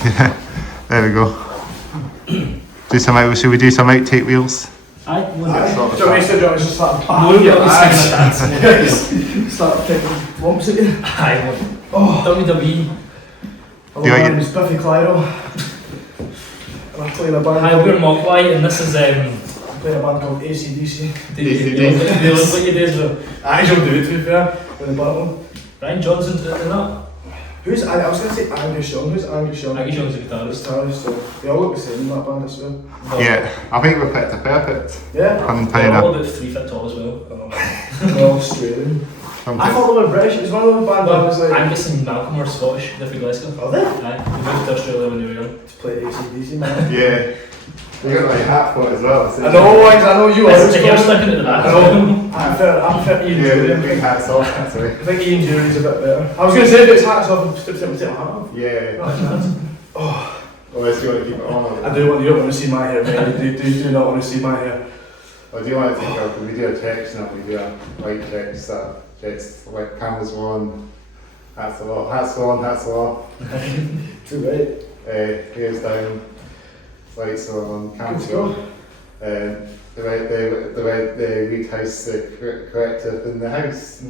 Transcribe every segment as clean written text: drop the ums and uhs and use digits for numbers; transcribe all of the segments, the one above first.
There we go. Should we do some outtake wheels? Aye. Don't waste it, just start start taking lumps at you. Aye. WWE. Hello, my name is Biffy Clyro. And I'm playing a band. Hi, we're Mogwai, and this is I'm playing a band called ACDC. They look what you do, so. I don't do it, to be fair, with the battle. Ryan Johnson's doing that. Who's, I was going to say Angus Young. Who's Angus Young? Angus Young's a guitarist. So they all look the same in that band, I swear. Yeah, I think we're picked a perfect. Yeah. They're all about 3 foot tall as well. They're all Australian. I thought they were British. It was one of those bands I was like... Angus and Malcolm were Scottish, they're from Glasgow. Are they? Aye, they moved to Australia when they were young. To play ACDC, man. Yeah. You got like hat for it as well. I know you are. It's the hair sticking at the back. I know. I'm fit Ian Jury. Yeah, big hats off, actually. I think Ian Jury's a bit better. I was going to say if it's hats off, I'm still take my hat off. Yeah. Oh. Unless you want to keep it on. I do want, you don't want to see my hair, mate. You do not want to see my hair. Or do you want to take off? We do a text now, we do a white text that gets like cameras on, hats on. Too right. Ears down, lights on, cameras on. The Reed House corrective in the house.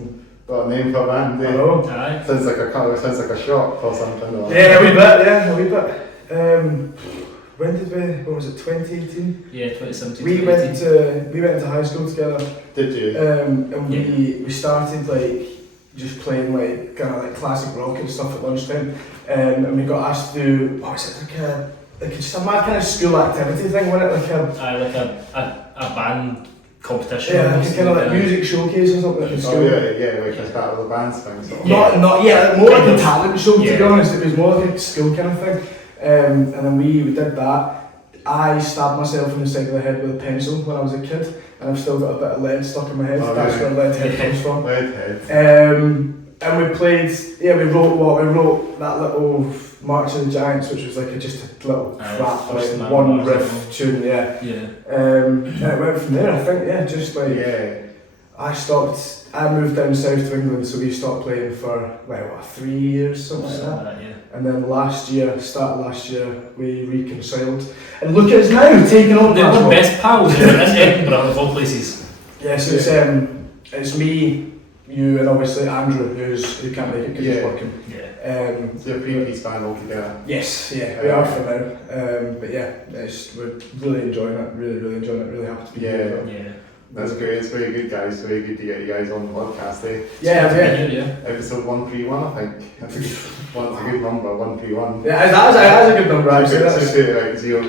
Got a name for a band. I know. Aye. Sounds like a shop or something. Or Yeah, a wee bit. When did we? What was it? 2018. Yeah, 2017. We went to high school together. Did you? And we started like just playing like kind of like classic rock and stuff at lunchtime. And we got asked to do what was it like just a mad kind of school activity thing, wasn't it? Like a band competition. Yeah, like a kind of like music showcase or something at the school. Oh yeah, like a battle of the bands thing. Sort of. More like a talent show, to Yeah. be honest. It was more like a school kind of thing. And then we did that. I stabbed myself in the side of the head with a pencil when I was a kid, and I've still got a bit of lead stuck in my head. Oh, That's really? where Leadhead comes from. Leadhead. And we played. Yeah, we wrote that little March of the Giants, which was like just a little crap, like one riff tune. Yeah. And it went from there. I think. Yeah, just like. Yeah. I moved down south to England, so we stopped playing for like 3 years, something like that. Yeah. And then start of last year, we reconciled. And look at us now, taking on They're the best pals in Edinburgh of all places. Yeah, so it's me, you, and obviously Andrew, who can't make it because he's working. Yeah. So your previous band all together. Yes, yeah, we are for now. But yeah, we're really enjoying it, really enjoying it, really happy to be here. Yeah. That's great, it's very good guys, very good to get you guys on the podcast, eh? Yeah. Episode 131 I think. That's a good number, 131. Yeah, that's a good number actually.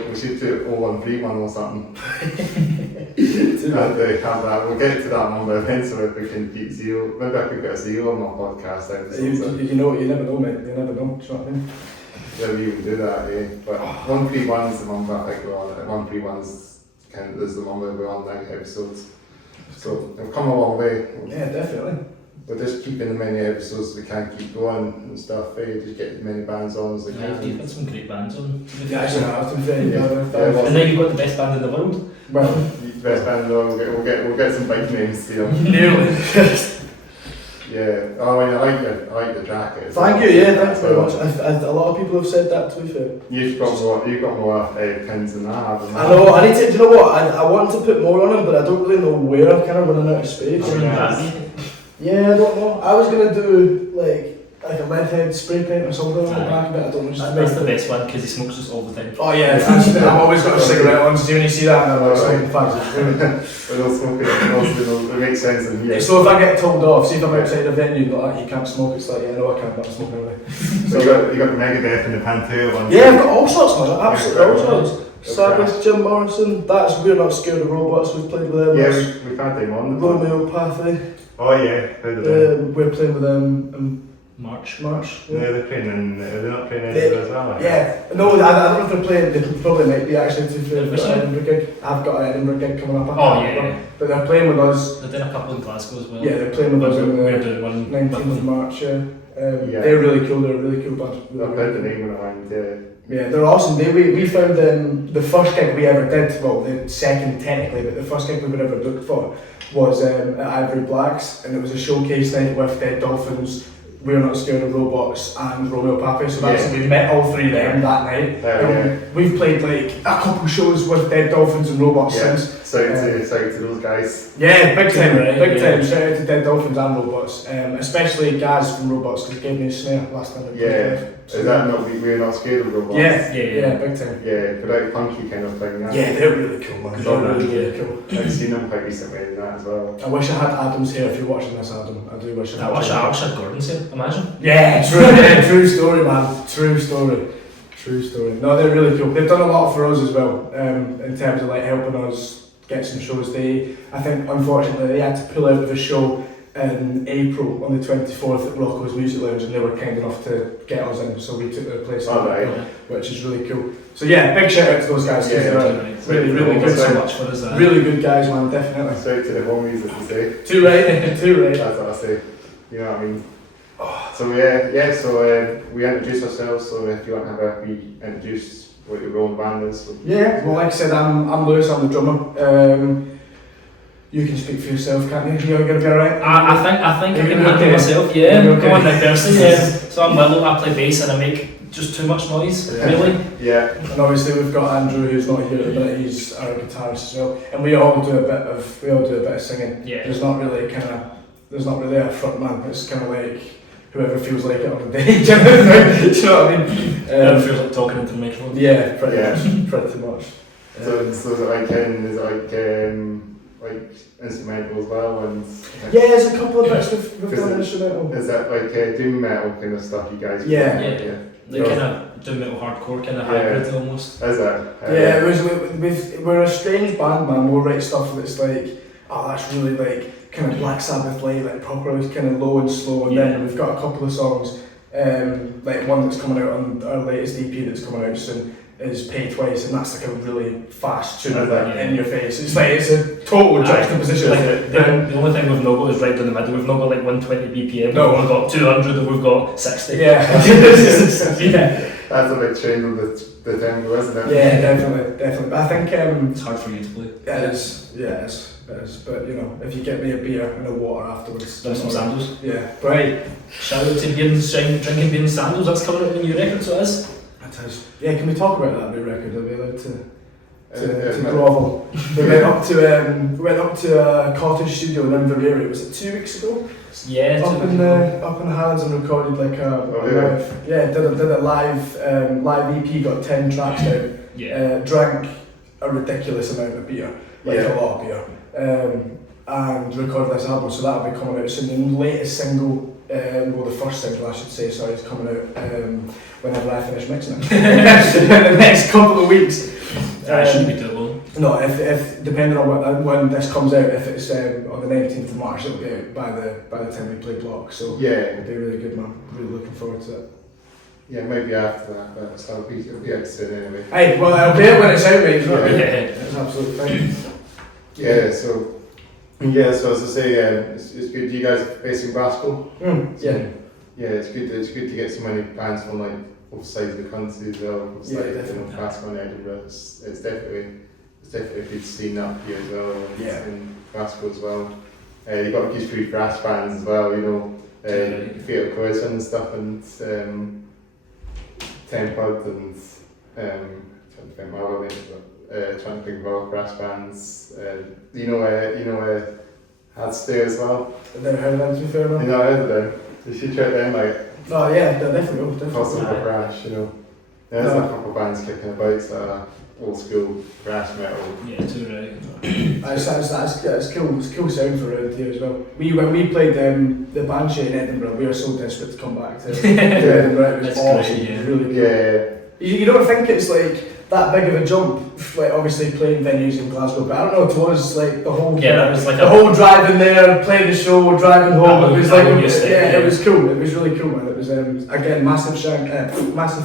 We should do 0131 or something. We'll get to that number eventually if we can keep zero. Maybe I could get a zero on my podcast episode. You never know, mate. You never know, do you know what I mean? Yeah, we even do that, eh? But 131 is the number I think we're on. 131 is the number we're on now, episodes. So we've come a long way. Yeah, definitely. We're just keeping as many episodes as we can keep going and stuff, just get as many bands on as we can. You've had some great bands on. Yeah, actually, I have to say, and then you've got the best band in the world. Well, best band in the world, we'll get some bike names to them. Nearly. Yeah, I like the jacket. Thank you, thanks very much. A lot of people have said that, to be fair. You've got more pins than I have. I know, I need to, do you know what, I want to put more on them, but I don't really know where. I'm kind of running out of space. Yeah, I don't know. I was going to do like a Leadhead spray paint or something on the back of it, I don't know. That's the best one because he smokes us all the time. Oh yeah, I've always got a cigarette on, so when you see that, I'm like, smoking fags. We're not smoking, it makes sense in here. So if I get told off, see if I'm outside a venue, like, you can't smoke, it's like, yeah, no I can't, but I'm smoking away. So you got Megadeth and the Pantera ones? Yeah, I've got all sorts, man, absolutely all sorts. Sabbath, Jim Morrison, We're Not Scared of Robots, we've played with them. Yeah, we've had them on. Homeopathy. Oh yeah, we're playing with them in March. Yeah. They're playing they're not playing Edinburgh as well. Yeah, no, I don't know if they're playing, they probably might be actually to an Edinburgh gig. I've got an Edinburgh gig coming up. But they're playing with us. They're doing a couple in Glasgow as well. Yeah, they're playing with us on the we're doing one 19th of March, They're really cool, they're a really cool band. I've heard the name around. Yeah, they're awesome. We found the first gig we ever did, well, the second technically, but the first gig we were ever booked for was at Ivory Blacks, and it was a showcase night with Dead Dolphins, We're Not Scared of Robots and Romeo Pape, so that's we met all three of them that night. We've played like a couple shows with Dead Dolphins and Robots since. Shout out to those guys. Yeah, big time, big time. Shout out to Dead Dolphins and Robots, especially Gaz from Robots because he gave me a snare last time. Is that not We're Not Scared of Robots? Yeah, big time. Yeah, very punky kind of thing. Yeah, they're really cool, man. They're really cool. I've seen them quite recently in that as well. I wish I had Adam's here if you're watching this, Adam. I do wish I had. I wish I had Gordon's here, imagine. Yeah, true story, man. True story. No, they're really cool. They've done a lot for us as well, in terms of like helping us get some shows. I think unfortunately they had to pull out of a show in April on the 24th at Rocco's Music Lounge, and they were kind enough to get us in, so we took their place, which is really cool. So yeah, big shout out to those guys because they're really good. So much for us. Really good guys, man, definitely. Shout out to the homies, as they say. Too right. That's what I say. You know what I mean? So so we introduced ourselves. So if you want to have a wee introduce what your own band is. So. Yeah, well, like I said, I'm Lewis. I'm the drummer. You can speak for yourself, can't you? You're gonna be alright. I think I can handle myself. Yeah, go on now, person. So I'm Willow. I play bass and I make just too much noise. Really. Yeah. And obviously we've got Andrew, who's not here at the minute. He's our guitarist as well, and we all do a bit of singing. Yeah. There's not really a front man. It's kind of like whoever feels like it on the day. Do you know what I mean? Whoever feels like talking into the microphone. Yeah, pretty much. So is it like instrumental as well, and yeah, there's a couple of bits we've done instrumental. Is that like doom metal kind of stuff you guys? Yeah. They kind of doom metal hardcore kind of hybrid almost. Is that? We're a strange band, man. We'll write stuff that's like, oh, that's really like kind of Black Sabbath like proper, kind of low and slow, and then we've got a couple of songs, like one that's coming out on our latest EP that's coming out soon is Pay Twice, and that's like a really fast tune in your face. It's like it's a total juxtaposition. The only thing we've not got is right down the middle. We've not got like 120 BPM. No, we've got 200 and we've got 60. Yeah. That's a big change of the tempo, isn't it? Yeah, definitely. But I think it's hard for you to play. It is. But you know, if you get me a beer and a water afterwards, then some sandals. Yeah, right. Shout out to drinking beer and sandals. That's coming out in the new record, so it is. It is. Yeah, can we talk about that new record? Are we allowed to grovel? We went up to a cottage studio in Inverary. Was it 2 weeks ago? Yeah. Up in the Highlands and recorded like did a live EP. Got 10 tracks down. Yeah. Drank a ridiculous amount of beer, a lot of beer. And recorded this album, so that'll be coming out soon. The latest single, the first single I should say, sorry, is coming out whenever I finish mixing it. In the next couple of weeks. It shouldn't be too long. No, if depending on when this comes out, if it's on the 19th of March, it'll be out by the time we play Block. So it'll be really good, man. Really looking forward to it. Yeah, maybe after that, but it'll be out soon anyway. Hey, well, it'll be out when it's out, mate. It's absolutely fine. So as I say, it's good. You guys are based in Glasgow. Yeah, it's good to get so many bands from like both sides of the country as well. It's Glasgow and Edinburgh. It's definitely a good scene up here as well. In Glasgow as well. You've got these three brass bands as well. You know, Fatal Coalition and stuff, and Tempered and trying to think my other names, but trying to think of other brass bands. Hadstay as well. I've never heard of them, to be fair, man. You know, heard of them. You should check them out. Oh yeah, definitely. Possible brass, you know. There's a couple of bands kicking about that are old school brass metal. Yeah, too right. It's cool sound for around here as well. When we played the Banshee in Edinburgh, we were so desperate to come back to Edinburgh. It was awesome. Great, It was really cool. Yeah. You don't think it's like that big of a jump, like obviously playing venues in Glasgow, but I don't know, to us, like the whole whole driving there, playing the show, driving home, it was like it was cool. It was really cool, man. It was again massive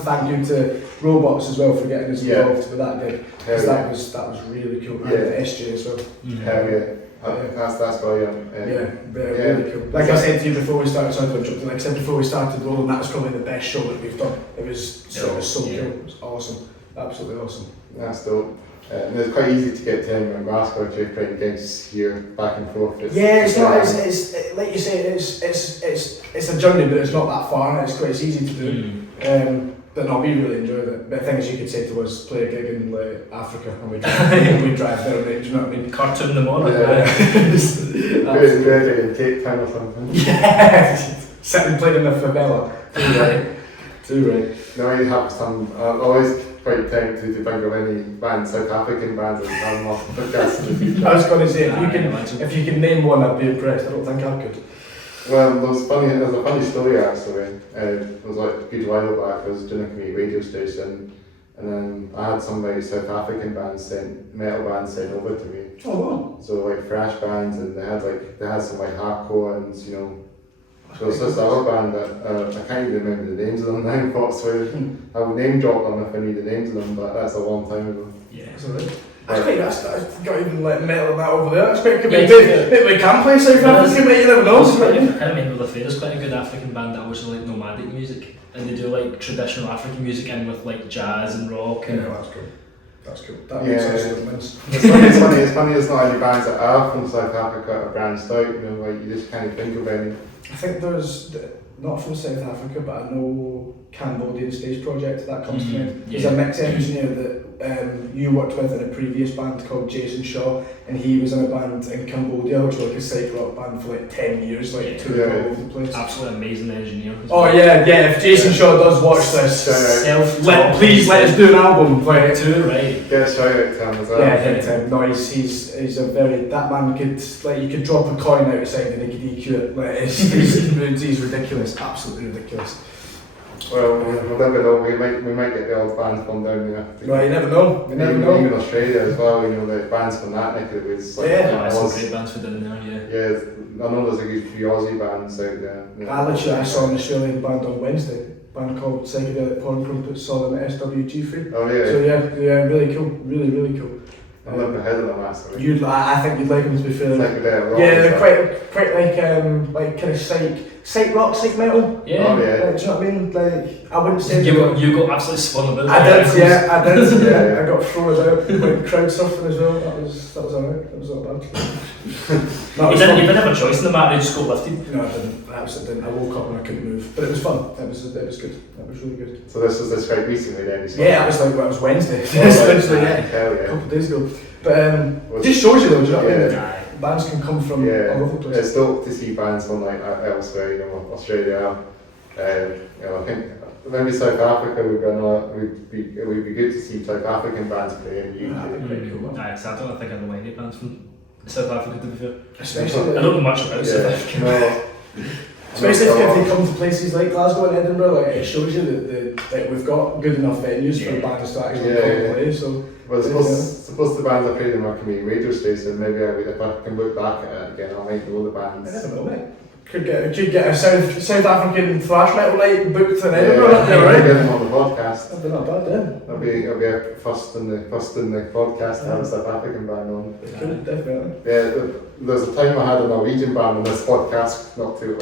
thank you to Robots as well for getting us involved with that gig, because that was really cool. And the SJ as well. Hell yeah. That's brilliant. Really cool. Like I said to you before we started rolling, that was probably the best show that we've done. It was so cool. It was awesome. Absolutely awesome. That's dope. And it's quite easy to get to Edinburgh and Glasgow if you're playing gigs here back and forth. It's not. It's like you say. It's a journey, but it's not that far. It's easy to do. But no, we really enjoyed it. But the thing is, you could say to us, play a gig in like Africa, and we drive there. Do you know what I mean? Cartoon in the morning. Great in Cape Town or something. Yeah, sitting playing in the favela. Too right. No, I have some. I'm always quite tempted to think of any bands, South African bands, that come off the podcast in the future. I was going to say, if you can name one, I'd be impressed. I don't think I could. Well, there's a funny story actually. It was like a good while back. I was doing a community radio station, and then I had some like South African metal bands sent over to me. Oh wow! So like thrash bands, and they had some like hardcore and So it's this other band that I can't even remember the names of them now. So I will name drop them if I need the names of them, but that's a long time ago. Yeah. That's got even like metal and that over there. That's quite good. Maybe we can play South African, but you never know. I remember the Fair is quite a good African band that also like nomadic music, and they do like traditional African music in with like jazz and rock. And that's cool. That's cool. That makes sense. It's funny. It's not any bands that are from South Africa are branched out. Like you just can't think of any. I think there's not from South Africa, but I know Cambodian Stage Project, that comes to mind. He's a mix engineer that you worked with in a previous band called Jason Shaw, and he was in a band in Cambodia, which was like a psych rock band for like 10 years, like touring all over the place. Absolutely amazing engineer. If Jason Shaw does watch this, please let us do an album. Right. Get a shout out to him as well. Yeah, hit him. No, he's a very, that man could, like, you could drop a coin outside and he could EQ it. Like, he's ridiculous, absolutely ridiculous. Well, we'll never know. We might get the old bands from down there. Right, you never know. Even Australia as well. The bands from that neck of the woods. Some great bands for down there. Yeah, I know there's a good few Aussie bands out there. I saw an Australian band on Wednesday. A band called Psychedelic Porn Crumpets. Saw them at SWG3. Oh yeah. So yeah, really cool. Really cool. I'm looking ahead of them actually. I think you'd like them to be fair. They're quite like kind of psych rock, psych metal. Yeah. Oh, yeah. Like, do you know what I mean? Like, I wouldn't say you got absolutely spun about. I did. I got thrown about. Went crowd surfing as well. That was alright. That was not bad. You didn't have a choice in the matter. You just got lifted. No, I didn't. I absolutely didn't. I woke up and I couldn't move, but it was fun. It was good. That was really good. So this was quite recently then. Yeah, it was like it was Wednesday. Essentially, a couple of days ago. But it just shows you though. Do you know what I mean? Bands can come from all over the place. It's dope to see bands from like elsewhere, Australia. I think maybe South Africa would be good to see South African bands play in the UK. I don't think I know any bands from South Africa to be fair. Especially I don't know much about South Africa. No. Especially if they come to places like Glasgow and Edinburgh, like it shows you that we've got good enough venues for bands to actually come and play. So. Well, suppose the bands I played in my community radio station, maybe if I can look back at it again, I might know the bands. I never know, mate. Could get a South African thrash metal night booked in Edinburgh. Right? Get them on the podcast. That'd be not bad, yeah. That'll be a first in the podcast to have a South African band on. Could, definitely. Yeah, there's a time I had a Norwegian band on this podcast, not too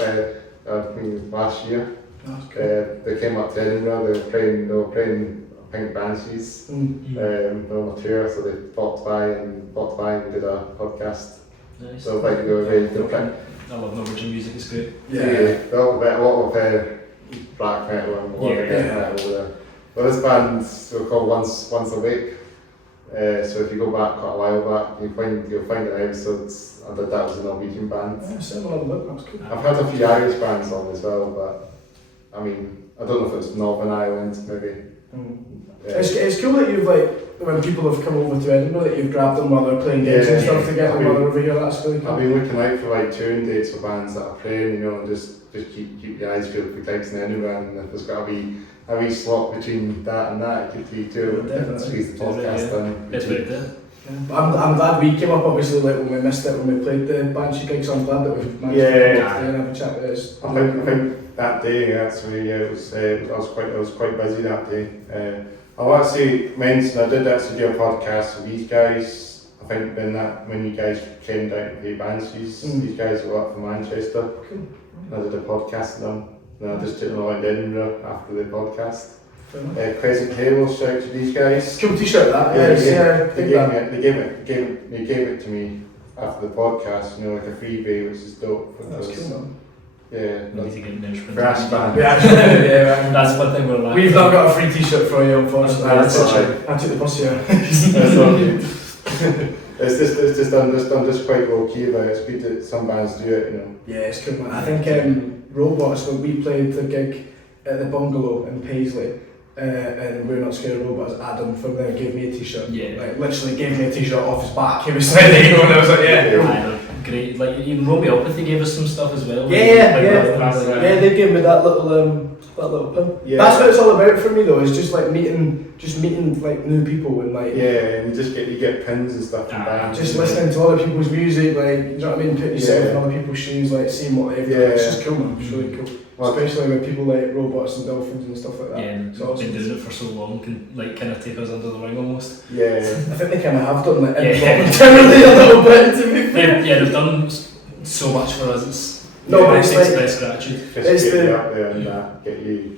last year. That's cool. They came up to Edinburgh. They were playing. I think Banshees on a tour, so they popped by and did a podcast. Nice. So like they were very I love Norwegian music, it's great. A lot of black metal and metal there. But this band's called Once a Week. So if you go back quite a while back, you'll find an episodes that was a Norwegian band. Yeah, similar look, that's cool. I've had a few Irish bands on as well, but I mean I don't know if it's Northern Ireland maybe. It's cool that you've when people have come over to Edinburgh that you've grabbed them while they're playing gigs and stuff to get them while they're over here. That's really cool. I've been looking out for touring dates for bands that are playing, and just keep your eyes peeled for gigs in Edinburgh, and if there's got to be a wee slot between that and that, it could be too. Squeeze the podcast in. It's very good. But I'm glad we came up obviously when we missed it when we played the Banshee gig, so I'm glad that we've managed to have a chat with us. I think that day actually I was quite busy that day. I want to mention I did actually do a podcast with these guys. I think when you guys came down to play Banshees, these guys were up from Manchester. Cool. I did a podcast with them. And I just took them around Edinburgh after the podcast. Crescent Halo, shout out to these guys. Cool t-shirt that. They gave it to me after the podcast, you know, like a freebie, which is dope. That's cool, man. Yeah. We need to get merch printed. Brass band. Yeah, That's one thing we're lacking. we've not got a free t-shirt for you, unfortunately. That's alright. I took the bus here. That's all good. It's just done just quite low key about it. It's good that some bands do it, you know. Yeah, it's cool, man. I think Robots, when we played the gig at the Bungalow in Paisley, and We're Not Scared of Robots, Adam from there gave me a t-shirt. Yeah. Like, literally gave me a t-shirt off his back. He was like, and I was like, yeah. Great. Like, even Romeopathy gave us some stuff as well. Yeah, Like, they gave me that little pin. Yeah. That's what it's all about for me though. It's just like meeting like new people and like And you get pins and stuff from bands. just listening to other people's music. Like, you know what I mean? Put yourself in other people's shoes. Like, seeing what they've done. It's just cool, man. It's really cool. Especially with people like Robots and Dolphins and stuff like that. Yeah, it's awesome. been doing it for so long, can like kind of take us under the wing almost. Yeah. I think they kind of have done like Yeah. a little bit to be fair. They've done so much for us. It's but it's like best gratitude. Just get you out there and get you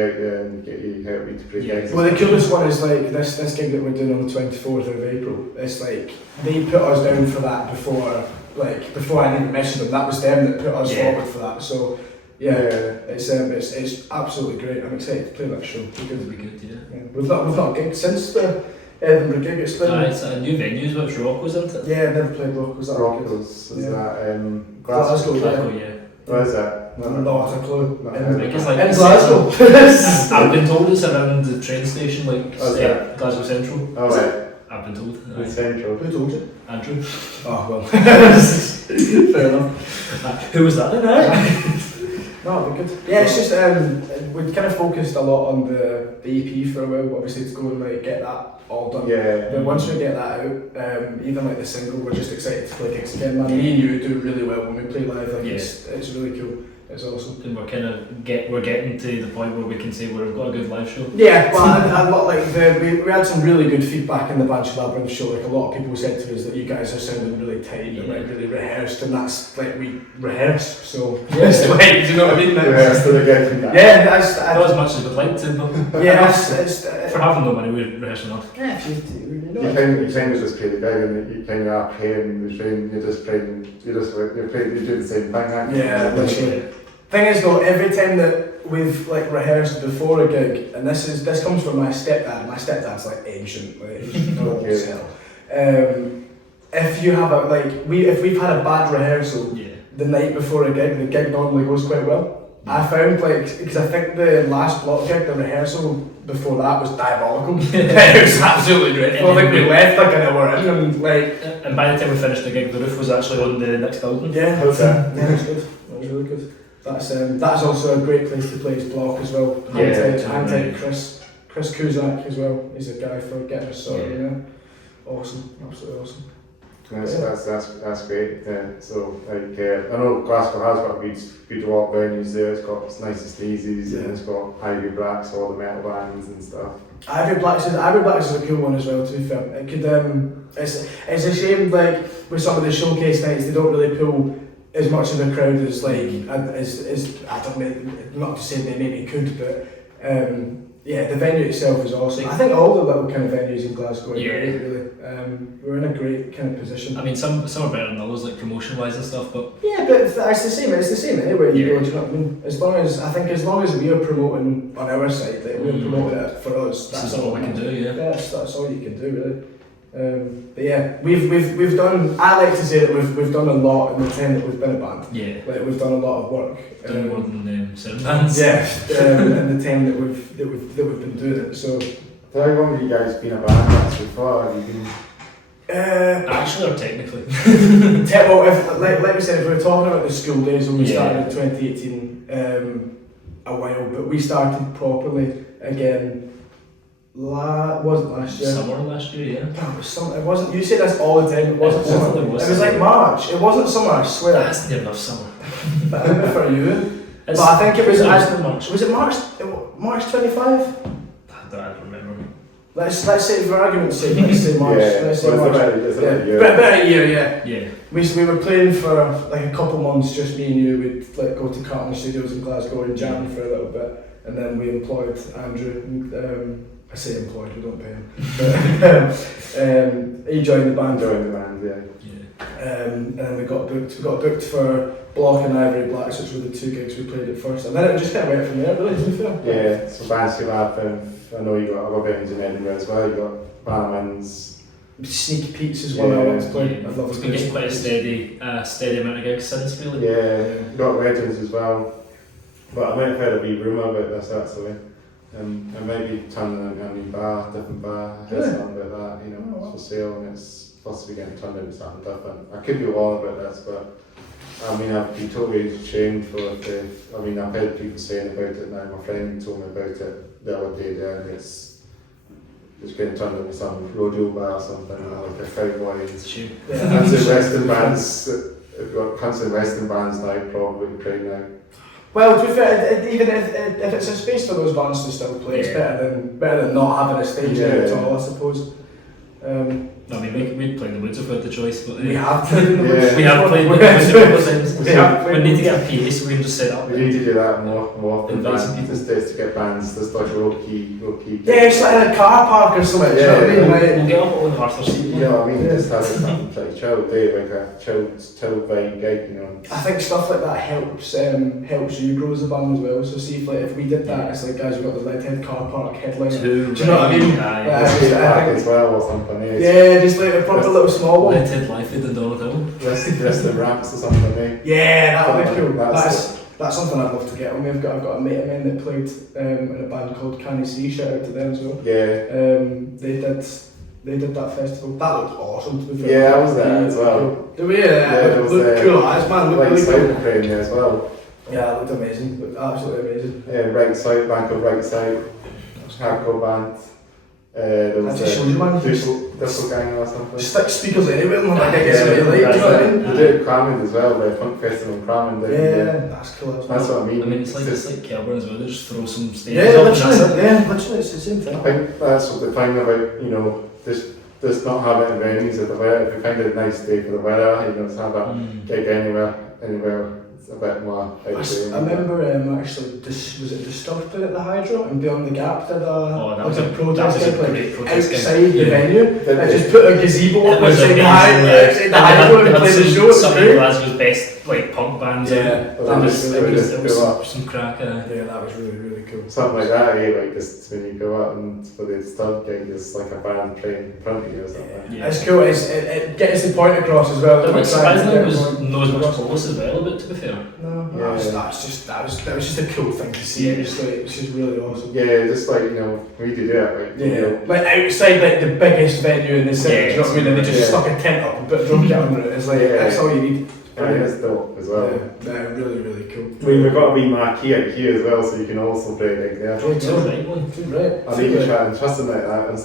out there and help you to play gigs. Well, the coolest one is like this gig that we're doing on the 24th of April. It's like they put us down for that before I even mentioned them. That was them that put us forward for that. So it's absolutely great. I'm excited to play that show. It'll be good, yeah. We've not gigged since the Edinburgh gig. It's been It's a new venue, which Rocco's, isn't it? yeah, I've never played Rocco's. That Rocco's, is that Glasgow, Glasgow, yeah. Where is that? Not a clue. No, In I think it's like in Glasgow. I've been told it's around the train station, like Glasgow Central. Oh right. I've been told. In Central. Who told you? Andrew. Oh well. Fair enough. Who was that then? No, it'd be good. Yeah, it's just we kind of focused a lot on the EP for a while, obviously to go and like get that all done. Yeah. But once we get that out, even like the single, we're just excited to play gigs again, man. Me and you do really well when we play live. Like it's really cool. It's awesome. And we're getting to the point where we can say we've got a good live show. Yeah, well, a lot like we had some really good feedback in the Banshee Labyrinth show. Like a lot of people said to us that you guys are sounding really tight and like really rehearsed, and that's like we rehearse. So it's like, do you know what I mean? Rehearse to the gig. Yeah, Not as much as we'd like to, but it's for having no money, we rehearse enough. yeah, if you know. You kind of just play the gig and you kind of are playing the train. You're doing the same thing, aren't you? Yeah, literally. Thing is though, every time that we've like rehearsed before a gig, and this comes from my stepdad. My stepdad's like ancient, like if you have if we've had a bad rehearsal the night before a gig, the gig normally goes quite well. I found because I think the last block gig, the rehearsal before that was diabolical. It was absolutely dreadful. I think we left like an hour in and like. And by the time we finished the gig, the roof was actually on the next building. Yeah, What's that? Yeah, it was good. That was really good. That's also a great place to play his block as well. Hang tight, Chris Kuzak as well. He's a guy for getting us sorted, you know. Awesome, absolutely awesome. That's great. So I know Glasgow has got good rock venues there. It's nice and sleazy's and it's got Ivy Blacks, all the metal bands and stuff. Ivy Blacks is a cool one as well. To be fair, it could it's a shame like with some of the showcase nights they don't really pull as much of a crowd as as I don't know, not to say they maybe could, but the venue itself is awesome. I think all the little kind of venues in Glasgow are great, really. We're in a great kind of position. I mean, some are better than others, like promotion wise and stuff, but yeah, but it's the same. It's the same anywhere you go. Do you know what I mean? As long as we are promoting on our side, like we're promoting it for us. That's all we can do. Yeah. That's all you can do, really. But yeah, we've done. I like to say that we've done a lot in the time that we've been a band. Yeah. Like we've done a lot of work. Done more than 7 bands. Yeah. In the time that we've been doing it. So. How long have you guys been a band so far? Have you been? Actually, or technically. Well, like we said, if we were talking about the school days when we started in 2018, a while, but we started properly again. Wasn't last year. Summer last year, yeah. No, it wasn't. You say this all the time. It wasn't summer. It was like March. It wasn't summer. I swear. That's near enough summer. But I remember for you. But I think it was March. Was it March? March 25? I don't remember. Let's say for argument's sake, let's say March. Let's say March. About a year. Yeah. We were playing for like a couple months, just me and you. We'd like go to Carlton Studios in Glasgow and jam for a little bit. and then we employed Andrew. I say employed, we don't pay him. But, he joined the band. And then we got booked for Block and Ivory Blacks, which were the 2 gigs we played at first, and then it just kind of went from there, really, to be fair. Yeah, so Banshee Labyrinth, I know you got other bands in Edinburgh as well, you got Bannerman's. Sneaky Pete's is one I want to play. I'd love It's to been play. getting quite a steady amount of gigs since, really. Yeah, you got Legends as well, but I might have heard a wee rumour about this actually. I might be turning into a new bar, different bar. I heard something about that, you know, it's for sale and it's possibly getting turned into something different. I could be wrong about this, but I mean, I'd be totally ashamed for it. I mean, I've heard people saying about it now. My friend told me about it the other day there, and it's getting turned into some rodeo bar or something, like a cowboy. Western bands, constant Western bands now, probably right now. Well, to be fair, even if it's a space for those bands to still play, it's better than not having a stage there at all, I suppose. I mean, we'd play in the woods if we had the choice, but we have played in the woods. We have played in the woods a couple of times. We need to get a PA so we can just set up. We need to do that more often. Invite some people. Just to get bands, just like low key. Yeah, it's like in a car park or something. Yeah, do you know what I mean? We'll get up on Arthur Street. You know what I mean? Just have something pretty chill day, like a chill vibe gig, you know. I think stuff like that helps you grow as a band as well. So see if we did that, it's like, guys, we've got the Leadhead car park headliner. Do you know what I mean? As well or something. Yeah, just like a proper little small one. Leadhead Life in the Donald Hill. Wrestling ramps or something. Yeah, that would be cool. That's something I'd love to get on. I've got a mate of mine that played in a band called Can You See. Shout out to them as well. Yeah. They did that festival. That looked awesome, to be fair. Yeah, I was there as well. Did we? Yeah, it looked cool as man. Like Looked really Cyber Crane there as well. Yeah, it looked amazing. Looked absolutely amazing. Yeah, Right Side, band called Right Side. Hardcore band. There was Doppelganger or something. Stick speakers anywhere, man. I guess it's really like, do you know what I mean? They do it at Cramond as well, the Punk Festival in Cramond. Yeah, that's cool. That's what I mean. I mean, it's like Kelburn as well, they just throw some stages Yeah, up and that's it. literally, it's the same thing. I think that's what they find about, you know, just not having it in venues at the weather. If you find a nice day for the weather, you know, it's have a gig anywhere, it's a bit more I remember actually, was it Disturbed at the Hydro and Beyond the Gap did a protest outside the venue. They just put a gazebo up outside the Hydro and played the show. Some of Glasgow's best like punk bands. Yeah, it was some crack. Yeah, that was really cool. Something like that, like just when you go out and for the Disturbed gig, it's like a band playing in front of you or something. Yeah. It's cool. It gets the point across as well. Surprisingly, it was not as much close as well, but to be fair. No, that was just a cool thing to see. It's just really awesome. Yeah, just like, you know, we do that, like, you know, like outside like the biggest venue in the city. Do you know what I mean? And they just stuck a tent up and put a drum kit under it. It's like that's all you need. Yeah, it's dope as well. Yeah, really cool. I mean, we've got a wee marquee out here as well, so you can also play like there. Right. I need to try and trusting that out if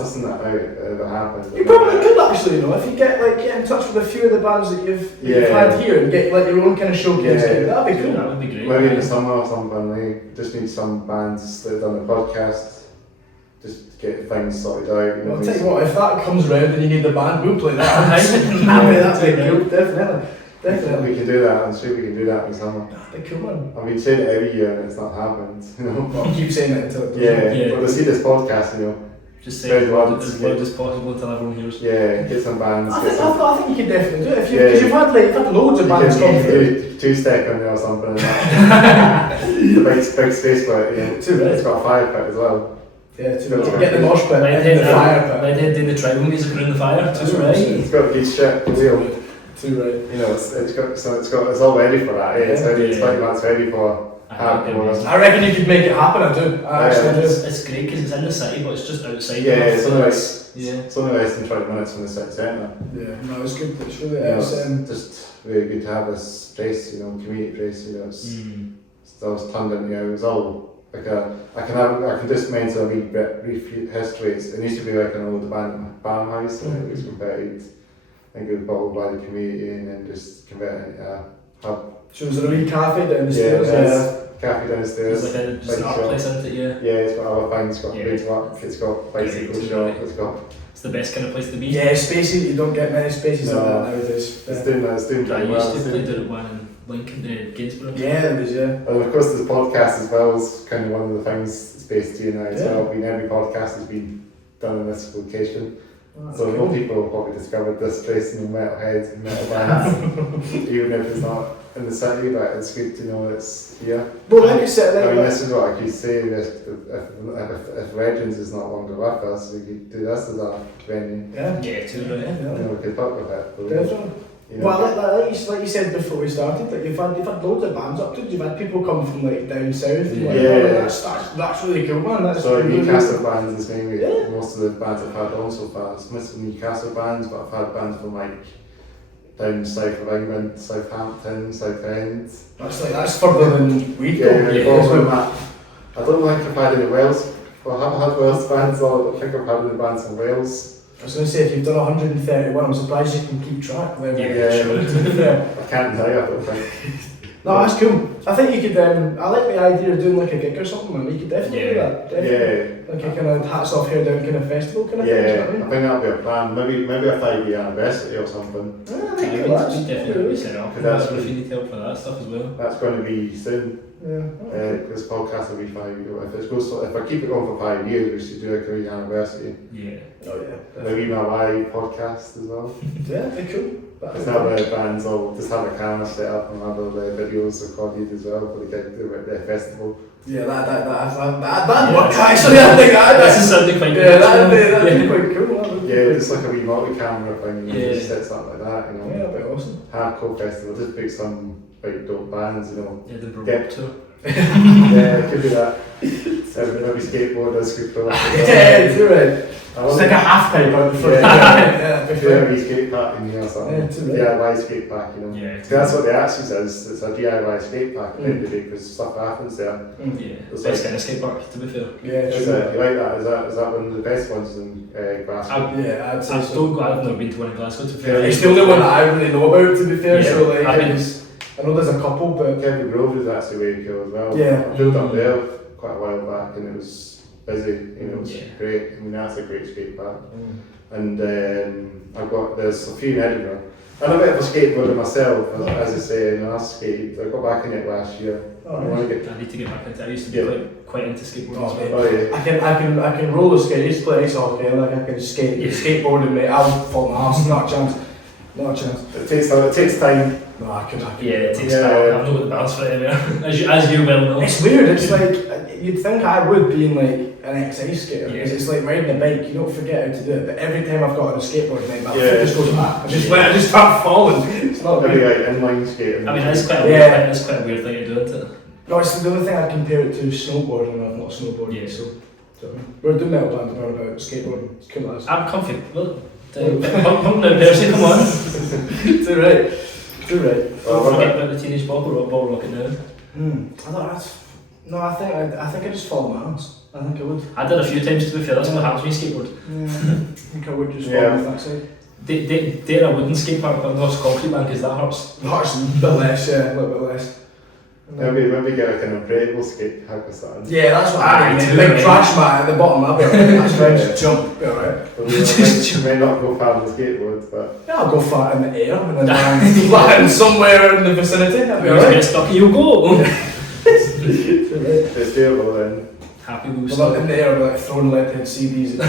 it happens. You probably could actually, you know, if you get in touch with a few of the bands that you've had here and get like your own kind of showcase. That'd be cool. That would be great. Maybe in the summer or something. We just need some bands that have done the podcast. Just to get things sorted out. You know, I'll tell you what, if that comes around and you need the band, we'll play that. That'd be cool, definitely. We can do that. I'm sure we can do that in the summer. That'd be cool, man. I've been saying it every year and it's not happened. You know. Well, keep saying it until it does. Yeah. But to see this podcast, you know. Just say as loud as possible until everyone hears. Yeah, get some bands. I think you can definitely do it because you've had loads of bands come through. Two-step on there or something. The big space for it. You know. It's got a fire pit as well. Yeah, get the mosh pit and the fire pit. Leadhead doing the tribal music around the fire. That's right. It's got good shit. Wheel. Too right. You know, it's all ready for that. It's 20 months ready for hardcore. I reckon you could make it happen. I do. It's great because it's in the city, but it's just outside. Yeah, it's only less than 20 minutes from the city centre. Yeah, no, it's good. It's really it's just really good to have this place, you know, community place. You know, it's always turned into, you know, it was all like I can just mention a wee brief history. It used to be like an old farmhouse, and it was converted. I think it was bottled by the community and then just converted into a hub. So was there a wee cafe down the stairs? Yeah, cafe downstairs. It's like just an art place, isn't it? Yeah, it's got other things, it's got big work, it's got bicycle shop, it's the best kind of place to be. Yeah, spaces, you don't get many spaces like that nowadays. It's doing I pretty well. used to play down at one Lincoln, Gainsborough. Yeah, it was, yeah. And of course, this podcast as well is kind of one of the things it's based here now as well. I mean, every podcast has been done in this location. So cool. more people have probably discovered this place in the metalheads and metal bands, even if it's not in the city, but it's good to know it's here. Well, like I said, I mean, this is what I could say, if Legends is not longer with us, we could do this as a venue. Yeah, too, You know, we could work with it. definitely. You know, Well, like you said before we started, like you've had loads of bands up to it. You've had people come from like down south. And, like, that's really cool, man. That's so really Newcastle cool. bands is mainly most of the bands I've had also fans, mostly Newcastle bands, but I've had bands from like down south of England, Southampton, Southend. That's further than we go. I don't think I've had any Wales. Well, I haven't had Wales bands, so I don't think I've had any bands from Wales. I was going to say, if you've done 131, I'm surprised you can keep track. Yeah. I can't tell you, I don't think. No, that's cool. I think you could, I like the idea of doing like a gig or something, man. You could definitely do that. Definitely. Like a kind of hats off, hair down kind of festival kind of thing. I think that'll be a plan. Maybe a 5-year anniversary or something. We definitely set up. That's if you need help for that stuff as well. That's going to be soon. This podcast will be 5 years. If I keep it going for 5 years, we should do a career anniversary. Yeah. Oh yeah. Maybe my live podcast as well. Yeah, they're cool. Just have bands, or just have a camera set up and have the videos recorded as well for the festival. Yeah, that'd work actually. I think that's something quite good. That'd be quite cool. Yeah, just like a wee multi-camera thing. Just set something like that, you know. Yeah, that'd be awesome. Hardcore festival. Just pick some like dope bands, you know. Yeah, the Broke tour. Yeah, it could be that. Maybe skateboarders could throw up. Yeah, do it. It's like a half pipe out the front. Yeah, wee skate park in here or something. DIY skate park, you know. Yeah. That's what the actually says. It's a DIY skate park at the end of the day because stuff happens there. Yeah. Best kind of skate park, to be fair. Yeah, you like that? Is that one of the best ones in Grassroots? I'd say so. I've never been to one in Glasgow, to be fair. It's the only one that I really know about, to be fair. Yeah. So like, I know there's a couple, but Kevin Grove is actually really cool as well. Yeah. I filled up there quite a while back and it was busy, you know, it's great. I mean, that's a great skate park. And there's a few in Edinburgh. I'm a bit of a skateboarder myself, as I say, and I got back in it last year. I need to get back into it. I used to be quite into skateboarding as well. Yeah. I can roller skate. I used to play ice hockey, like I can skate. Skateboarding, mate, I'll fall my arse. Not a chance. Not a chance. It takes time. No, I can. Yeah, it takes time. I've not got the balance for it anymore. As you well know. It's weird. It's like you'd think I would being like an ex-ice skater because it's like riding a bike. You don't forget how to do it, but every time I've got on a skateboard, mate, my foot just goes back. I just start falling. It's not maybe good. like inline skating. I mean, it's quite a weird. It's quite a weird thing to do, isn't it? No, it's the only thing I compare it to snowboarding, and I'm not snowboarding. Yeah. So we're doing metal bands now about skateboarding. It's cool as. I'm comfy. Look, pump now, Percy, come on. Too right. Don't forget about the teenage ball rocket now. I think I just fall my ass. I think I would. I did a few times, to be fair. That's what happens when you skateboard. I think I would just fall off that side. They're a wooden skate park, but not a concrete one because that hurts. Hurts a bit less, a little bit less. Maybe get a kind of inflatable skate park or something. Yeah, that's what I mean. Big trash mat at the bottom, I'll be alright. That's right, just jump, be alright. You may not go far on the skateboard, but Yeah, I'll go far in the air and then land somewhere in the vicinity, that'll be You alright. get stuck and you go. it's doable then. Happy with Well, stuff. in the air, I'll be like throwing Leadhead CDs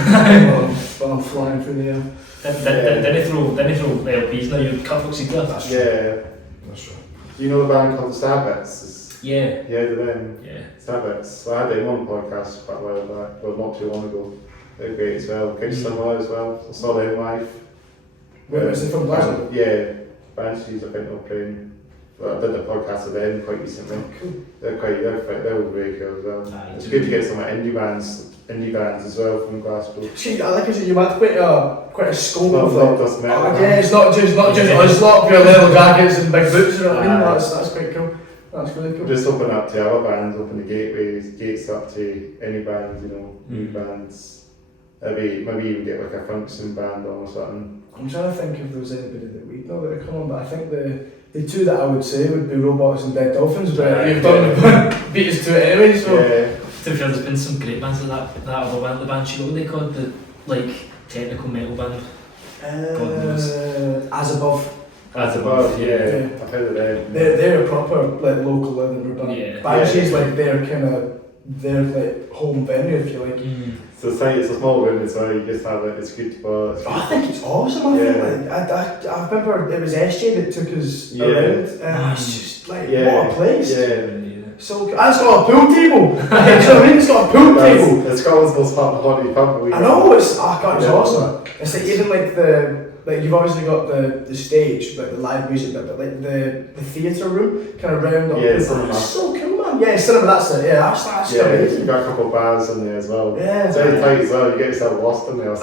while I'm flying through the air. Then they throw LPs now, you cut books either. That's true. Yeah. That's right. Do you know the band called the Starbits? Yeah. Yeah, they're them. Yeah. Starbits. So I had them on podcast quite a while back, well not too long ago. They're great as well. Kind of similar as well. I saw them live. Where is it from Glasgow? Yeah, Banshees, I think they're playing. But I did a podcast with them quite recently. Cool. They're really cool as well. Aye, It's good to get some indie bands as well from Glasgow. See, I like I said, you had quite a scope Not of not just metal yeah, bands. it's not just us lot with your leather jackets and big boots, you know what I mean? That's quite cool. That's really cool. Just open up to other bands, open the gates up to any bands, you know, new bands. Maybe even get like a function band on or something. I'm trying to think if there was anybody that we know that are coming, but I think the two that I would say would be Robots and Dead Dolphins, but you've done beat us to it anyway, so. Yeah. To be fair, there's been some great bands like that other band, the Banshee, what were they called? The technical metal band. As Above. That's above, yeah. I've heard of them. They're a proper like local Edinburgh band. Yeah. Banshee's like their like home venue, if you like. So it's a small room as well. You just have it. It's good for. I think it's awesome. I think I remember it was SJ that took us around, and it's just like what a place. Yeah. So and it's got a pool table. You know what I mean? It's got a pool table. It's Scotland's most popular pub. I know it's awesome. It's like even like you've obviously got the stage, like the live music bit, but like the theatre room kind of round up. Yeah, cinema. It's so cool, man. Yeah, cinema. That's it. Yeah, that's amazing. You've got a couple of bars in there as well. Yeah, it's very tight as well. You get yourself lost in there. I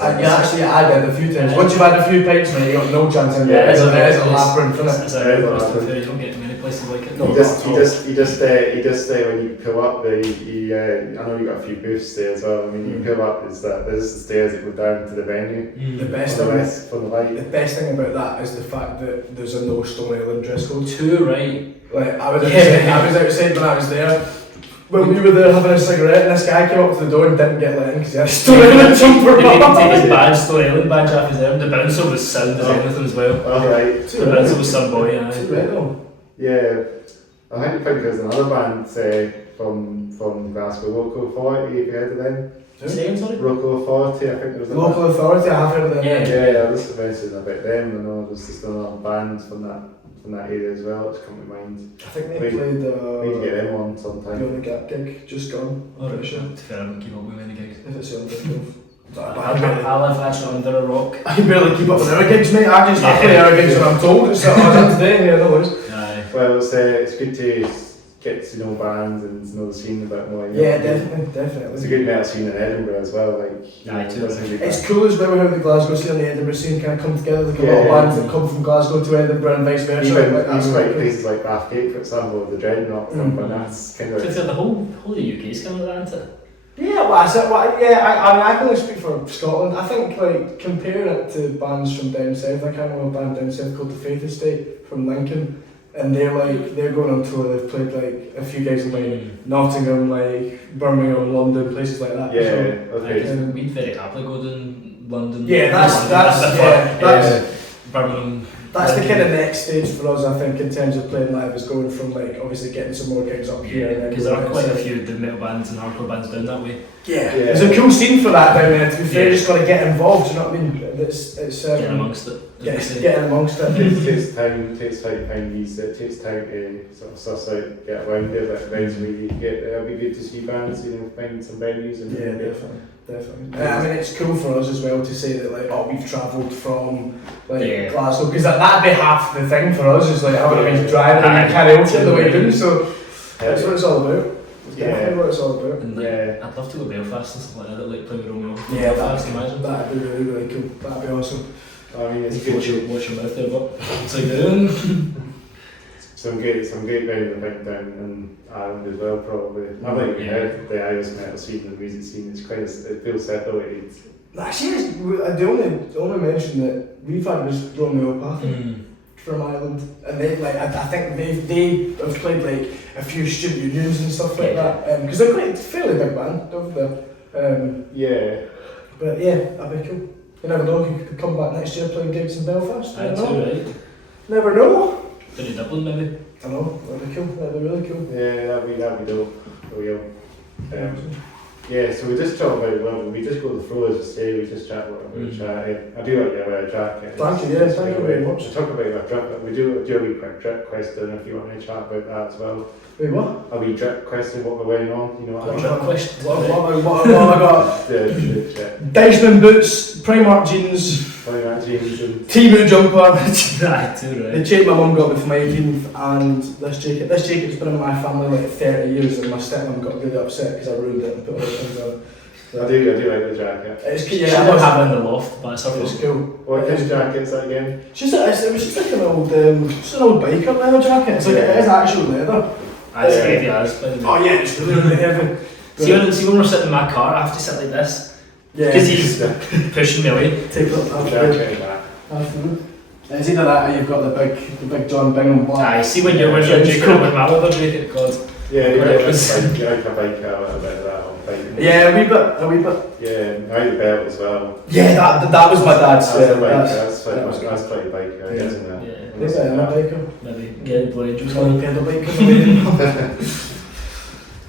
did a few times. Once you've had a few pints, mate, you got no chance in there. There's a labyrinth, isn't it? You don't get many places like it. You just when you pull up there. I know you got a few booths there as well. I mean, you pull up there's the stairs that go down to the venue. The best thing. The best thing about that is the fact that there's a no Stone Island dress code. Too right. Like I was outside when I was there. When we were there having a cigarette, and this guy came up to the door and didn't get let in because he had a Stone Island jumper. He didn't take his badge, Stone Island badge off his arm. The bouncer was sound as anything as well. Oh, right. The bouncer was some boy. Yeah. I think there's another band from Glasgow, Local Authority. Have you heard of them? Same, sorry? Local Authority, I think there was a Local Authority, I have heard of them. Yeah, I was mentioning about them. I know there's just another band from that area as well. It's come to mind. I think they played we need to get them on sometime. The Gap gig, just gone. Alright, sure. Fair enough, keep up with many gigs. If it's on the I live actually under a rock. I can barely keep up with our gigs, mate. I play our gigs when I'm told. It's today, yeah, no worries. Well, it's good to get to know bands and to know the scene a bit more. Yeah, definitely. It's a good metal scene in Edinburgh as well. It's cool as well how the Glasgow scene and the Edinburgh scene kind of come together. Like a lot of bands that come from Glasgow to Edinburgh and vice versa. Even places like Outtakes, for example, or the Dreadnought, but that's kind of. So the whole of the UK is kind of that, isn't it? Yeah, I can only speak for Scotland. I think like comparing it to bands from down south, I can't know a band down south called the Faith Estate from Lincoln. And they're going on tour. They've played like a few gigs in like Nottingham, like Birmingham, London, places like that. We'd very happily go to London. Yeah, that's Birmingham. That's the kind of next stage for us, I think, in terms of playing live, is going from like obviously getting some more gigs up here. Because there are quite a few the metal bands and hardcore bands down that way. Yeah, there's a cool scene for that down there. To be fair, you just got to get involved. You know what I mean? It's get amongst it. Getting amongst it. It takes time to find these. It takes time to sort of suss out, get around it. But eventually, you get there. It'll be good to see bands, find some venues. And definitely. I mean, it's cool for us as well to say that like, we've travelled from like Glasgow, because that'd be half the thing for us. Is like having to drive and karaoke the way down. So that's what it's all about. It's definitely what it's all about. And, I'd love to go to Belfast and stuff like that. Like playing Romeo. Yeah, imagine. That'd be really, really cool. That'd be awesome. I mean, it's good. Watch your mouth there, but what's he doing? Some great venues I think down in Ireland as well, probably. I think we heard the Irish metal scene and music scene. It's quite it feels separated. Actually, the only mention that we've had was Romeo Pathy from Ireland, and they like I think they have played like a few student unions and stuff like that, because they're quite fairly big band over there. But yeah, that'd be cool. You never know, you could come back next year playing gigs in Belfast. Right. Never know. Down in Dublin maybe. I know, that'd be cool. That'd be really cool. Yeah, that'd be dope. So we just talk about we just go to the floor as a stay, we just chat about I do like to wear a jacket. Thank you very much. We talk about our drip, we do a wee quick drip question if you want to chat about that as well. Wait, what? A wee drip question, what we're wearing on, you know what I mean? Drip question? What have I got? The Dyson boots, Primark jeans, and T-Moo jumper. Right. The jacket my mum got me for my 18th, and this jacket. This jacket's been in my family like 30 years, and my stepmom got really upset because I ruined it and put all the things on. I do like the jacket. It's I don't have it in the loft, but it's cool. What kind of jacket is that again? It was just like an old biker leather jacket. It's like it is actual leather. It's heavy as. Oh yeah, it's really, really heavy. See when we're sitting in my car, I have to sit like this. Yeah. Because he's pushing me away. Take up that jacket back. It's either that or you've got the big John Bingham black. I see when you're wearing your jacket with my leather jacket, God. Yeah, you like a bike a little bit of that on. Like, Yeah, a wee bit. Yeah, I had a belt as well. Yeah, that was my dad's. That's quite a bike, isn't it? Yeah. Maybe I'm a biker. Maybe get Blue Angels Just want going. to pedal biker.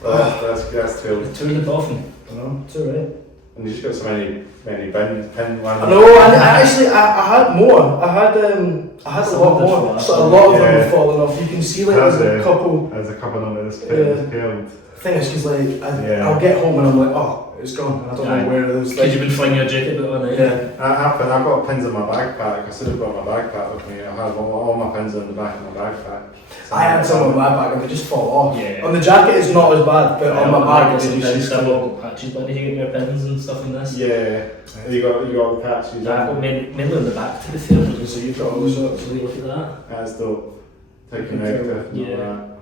That's cool. Tour de Dolphin. I know, it's alright. And you just got so many pin ones. I know, I actually had more. I had a lot more. So a lot of them have fallen off. You can see like there's a couple. There's a couple of them that's failed. Thing is, she's like, I'll get home and I'm like, oh, it's gone. And I don't know where it is. Because you've been flinging your jacket about all night. Yeah. I've got pins in my backpack. I should have brought my backpack with me. I have all my pins in the back of my backpack. I had some on my back and they just fall off. Yeah. On the jacket it's not as bad, but on my bag it's they just I've got patches, but I need to get more pins and stuff in this. Yeah. You got all the patches. I've got mainly on the back to the fair. So you've got all the sorts. So we look at that. That's dope. Taking out and all that.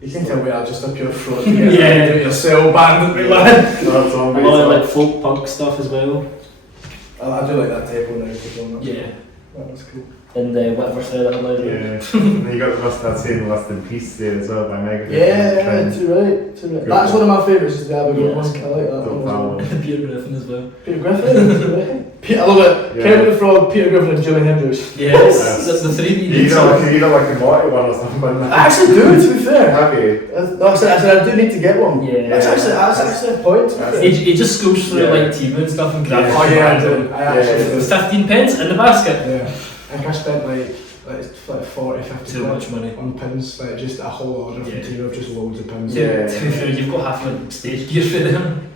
You can tell we are just a pure fraud. Yeah. Do your cell band with me, man. That's all A lot of like folk punk stuff as well. I do like that table now. Yeah. That was cool. And Whitworth there that allowed Yeah. And you got that saying Rest in Peace there as well by Megadeth. Yeah, too right. That's one of my favourites is the Abigail one. I like that Don't one. follow. Peter Griffin as well. Peter Griffin. I love it. Yeah. Kermit the Frog, Peter Griffin and Jimi Hendrix. Yes, that's the three You don't like a Morty one or something. I actually do, to be fair. Have you? No, I said I do need to get one. Yeah. That's actually a point. He just scoops through like TV and stuff and grabs Oh it. yeah, I do. I actually do. It's 15 pence in the basket. Yeah. I think I spent like 40, 50 Too much money. on pins, like just a whole order from Tino of just loads of pins. Yeah. To be fair, you've got half your stage gear for them.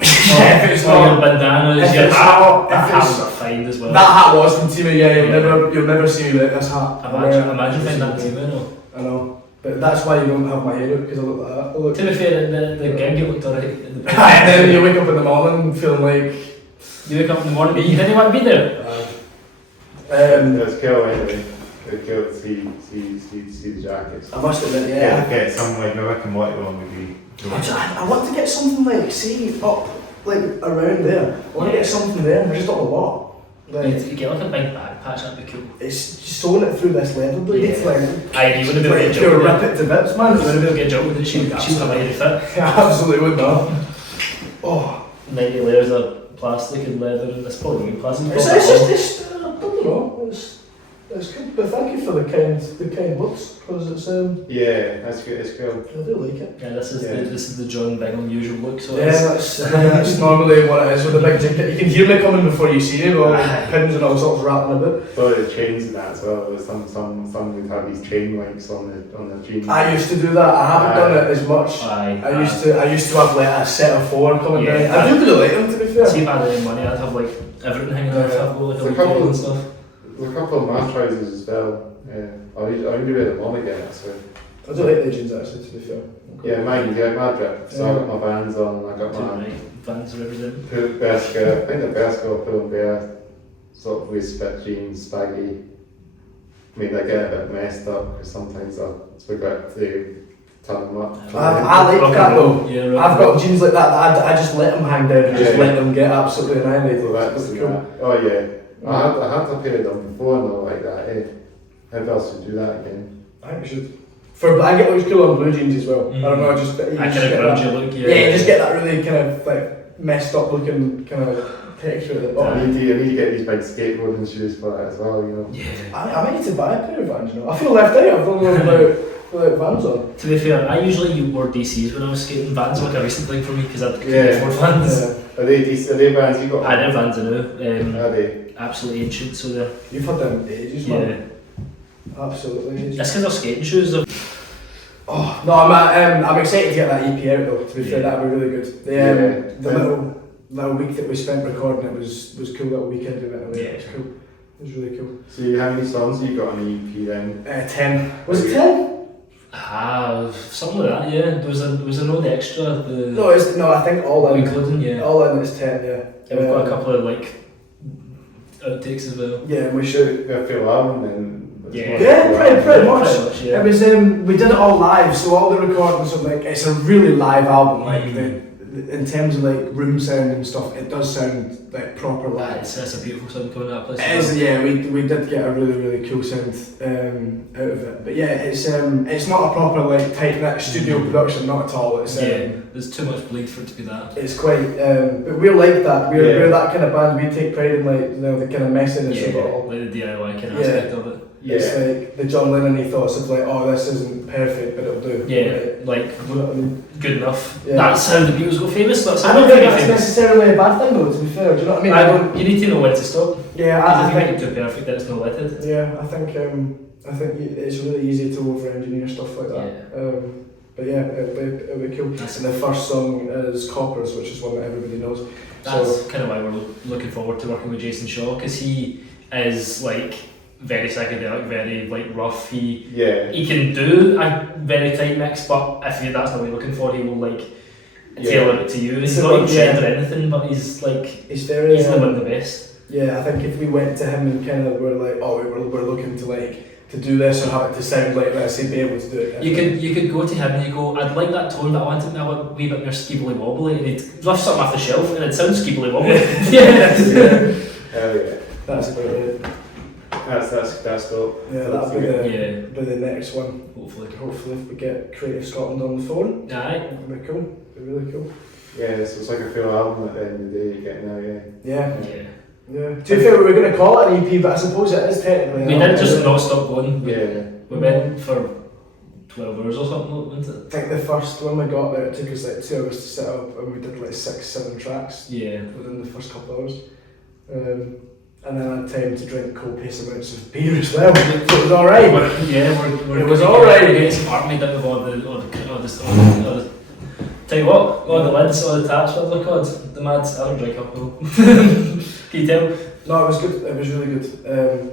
Yeah, if it's Or your not, bandanas, if your it's hat. not- That if hat it's- was fine as well. that hat was from Timo, yeah, you'll never see me like this hat. Imagine finding that team, I know. I know. But that's why you don't have my hair out, because I look like that. I look To be fair, the gig you looked alright. and then you wake up in the morning feeling like You wake up in the morning, but you didn't want to be there. It's cool anyway. It's cool to see the jackets. I must admit, yeah. Get some like a Rick and Morty one would be. I want to get something like, see, up, like around there. I want to get something there, there's just not a lot. Like, You get like a big back patch, that'd be cool. it's just sewing it through this leather blade. Yeah. Like, You wouldn't be able to like get if you joke rip it to bits, man. You wouldn't be able to get joke with it, she'd have a hairy fit. I absolutely would not. Oh. 90 layers of plastic and leather, and it's probably good plastic. It's just, I don't know, it's good, but thank you for the kind looks, because it's, Yeah, that's good. It's cool. I do like it. Yeah, this is the John Bingham usual look, so Yeah, that's normally what it is with the big jacket. You can hear me coming before you see me, with all the pins and all sorts wrapping about. But the chains and that as well. There's some would have these chain links on the jeans. I used to do that, I haven't done it as much. I used to have like a set of 4 coming Yeah. down. I do really like them, to be fair. See if I had any money, I'd have like everything hanging off, I'd go like a There's a wee couple cable of- and stuff. There's a couple of math trousers as well. Yeah, I need to wear them on again actually. I do like legends actually, to be fair. Yeah, mine. Yeah, my drip. So I got my Vans on. I got my Vans are everything. best skirt. I think the best skirt put on bare sort of waist fit jeans, baggy. I mean, they get a bit messed up because sometimes I forget to tug them up. I like that though. Yeah, right. I've got jeans like that, I just let them hang down and just Yeah. let them get absolutely annihilated. So that's cool. Oh yeah. I had a pair of them before and they were like that. Eh? Maybe I should do that again. I think we should. For black, it looks cool on blue jeans as well. I don't know, just you I just kind of get grungy that- look, Yeah, you just get that really kind of like messed up looking kind of texture at the I bottom. need to get these big skateboarding shoes for that as well, you know. Yeah. I might need to buy a pair of Vans, you know. I feel left out, I've only without Vans on. To be fair, I usually wore DCs when I was skating. Vans were like a recent thing for me because I couldn't Yeah. afford Vans. Yeah. Are they decent? Are they bands you got? I did Vans I know. Are they? Absolutely ancient, so they're You've had them ages, man. yeah. Absolutely ages. That's because they're skating shoes. Oh, no, I'm excited to get that EP out though, to be fair, that'd be really good. The little week that we spent recording it was cool, little weekend we went away, it was cool. It was really cool. So how many songs have you got on the EP then? 10. Was it 10? Something like that, yeah. There was an old extra. No, I think all in. Including, yeah. All in is 10, yeah. Yeah, we've got a couple of like outtakes as well. Yeah, and we should. A full album then? Yeah, pretty much. Yeah. It was we did it all live, so all the recordings are like it's a really live album. Like in terms of like room sound and stuff, it does sound like proper live. It's a beautiful sound coming out of that place. It is, yeah. We did get a really cool sound out of it. But yeah, it's not a proper like tight knit studio production, not at all. It's there's too much bleed for it to be that. It's quite, but we're like that. We're that kind of band. We take pride in like the kind of messiness of it all. Like the DIY kind of aspect of it. Yeah. It's like the John Lennon ethos of like, oh, this isn't perfect, but it'll do. Yeah, like you know what I mean? good enough. Yeah. That's how the Beatles got famous. That's I how don't they think got that's famous. necessarily a bad thing though. To be fair, do you know what I mean? You need to know when to stop. Yeah, I I think think. it's too perfect that it's not Leadhead. Yeah, I think it's really easy to over-engineer stuff like that. But yeah, it'll be cool. And the first song is Coppers, which is one that everybody knows. That's kind of why we're looking forward to working with Jason Shaw, because he is like very psychedelic, very like rough. He can do a very tight mix, but if that's not what you're looking for, he will like tailor it to you. He's not trained or anything, but he's very easily one of the best. Yeah, I think if we went to him and kind of were like, oh, we're looking to do this or have it to sound like this, he'd be able to do it. You could go to him and you go, I'd like that tone, but I want it a wee bit more skibbly wobbly, and he'd rush something off the shelf and it'd sound skibbly wobbly. Hell yeah. That's about it. That's cool. Yeah, that'll be the next one. Hopefully if we get Creative Scotland on the phone. Aye. That'll be cool. It'll be really cool. Yeah, so it's like a full album at the end of the day you're getting now, Yeah. To be fair, we were going to call it an EP, but I suppose it is technically. We did just not stop going. We went for 12 hours or something, wasn't it? I think the first one we got there, it took us like 2 hours to set up, and we did like 6-7 tracks within the first couple of hours. And then I had time to drink copious amounts of beer as well, so it was alright. It was alright. We get some art made up of all the tell you what, all the lids, all the taps, what they're called, the mads, I don't drink alcohol. Can you tell? No, it was good, it was really good.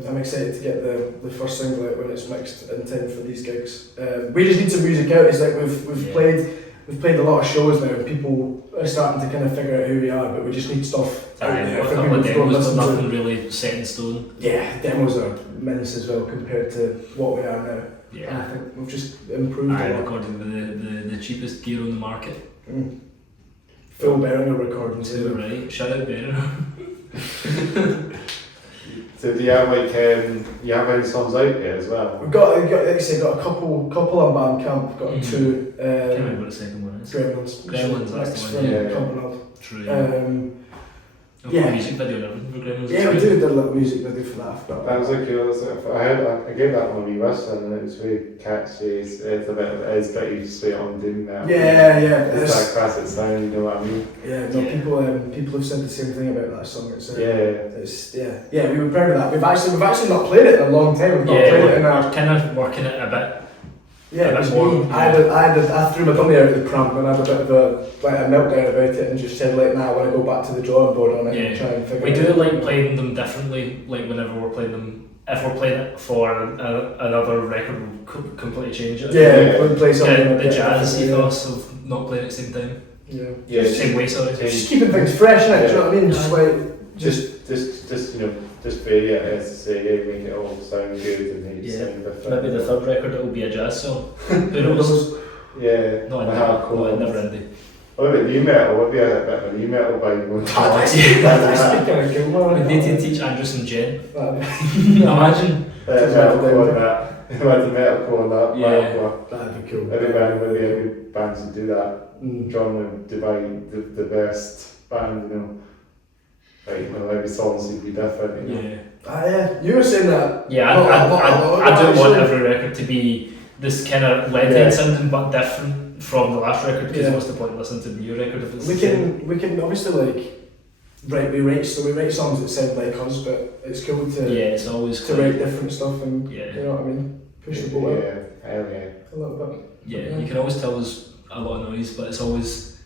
I'm excited to get the first single out when it's mixed in time for these gigs. We just need some music out. It's like we've played a lot of shows now and people are starting to kind of figure out who we are, but we just need stuff out there for people to go and listen to. Nothing really set in stone. Yeah, demos are minutes as well compared to what we are now. Yeah. And I think we've just improved a lot. Recorded with the cheapest gear on the market. Phil Berringer recordings. Too right. Shout out Berringer. So do you have any songs out there as well? We've got like I say, got a couple on Bandcamp. We've got two. I can't remember what the second one is. Gremlins, that's the one. Coming True. Yeah. Music video and everything for Gremlins. Yeah, we did a little music video for that. That was cool. I gave that one a wee listen and it was really catchy. It's pretty straight on doom now. Yeah. It's that classic sound, you know what I mean? Yeah, no, people have said the same thing about that song. It's yeah, we were proud of that. We've actually not played it in a long time. We've not played it in we're kind of working it a bit. Yeah, it was me. I threw my dummy out of the pramp and I had a bit of a meltdown about it and just said like, nah, I want to go back to the drawing board on it and try and figure it out. We do like playing them differently, like whenever we're playing them. If we're playing it for another record, we'll completely change it. Yeah, we'll play something the jazz ethos of not playing at the same time. Yeah. Same way, sorry. Just keeping things fresh, innit? Do you know what I mean? Just like just vary it as to say, make it all sound good and make it sound different. Maybe the third record it will be a jazz song. Who knows? Yeah. Not in never indie. What about new metal? What would be a bit of a new metal vibe? We need to teach Andrews and Jen. Imagine. Imagine metalcore on that. Yeah, that'd be cool. Every band should do that. John would divide the best band, you know. Like, every song should be different, you know. Yeah, you were saying that. Yeah, I do want every record to be this kind of Leadhead sounding but different from the last record, because what's the point of listening to the new record if it's we can obviously we write songs that sound like us, but it's cool to it's always to write different stuff and you know what I mean, push the boat out a little bit. You can always tell there's a lot of noise, but it's always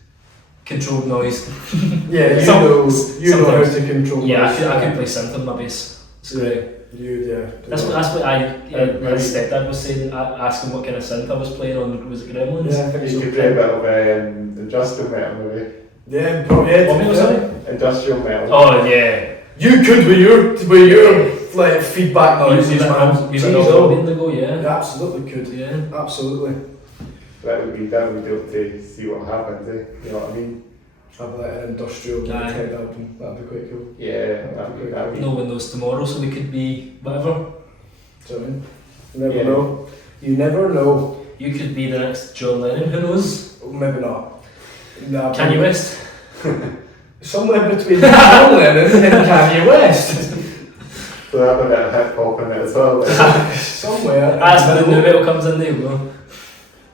controlled noise. You know how to control noise. I could play synth on my bass. It's great. That's what my stepdad was saying. Asking what kind of synth I was playing on. Was it Gremlins? Yeah, I think you could play a bit of industrial metal, maybe. Yeah, probably. What was it? Industrial metal. Oh yeah. You could with your like feedback noises, man. Yeah. Absolutely could. Yeah. Absolutely. That would be able to see what happens. You know what I mean? have like an industrial Leadhead album. That'd be quite cool. Yeah, that'd be No windows tomorrow, so we could be whatever. Do you know what I mean? You never know. You never know. You could be the next John Lennon, who knows? Maybe not. Nah, Kanye West? Somewhere between John Lennon and Kanye West. So that have a bit of hip hop in it as well. Somewhere. That's where the new metal comes in, there you go.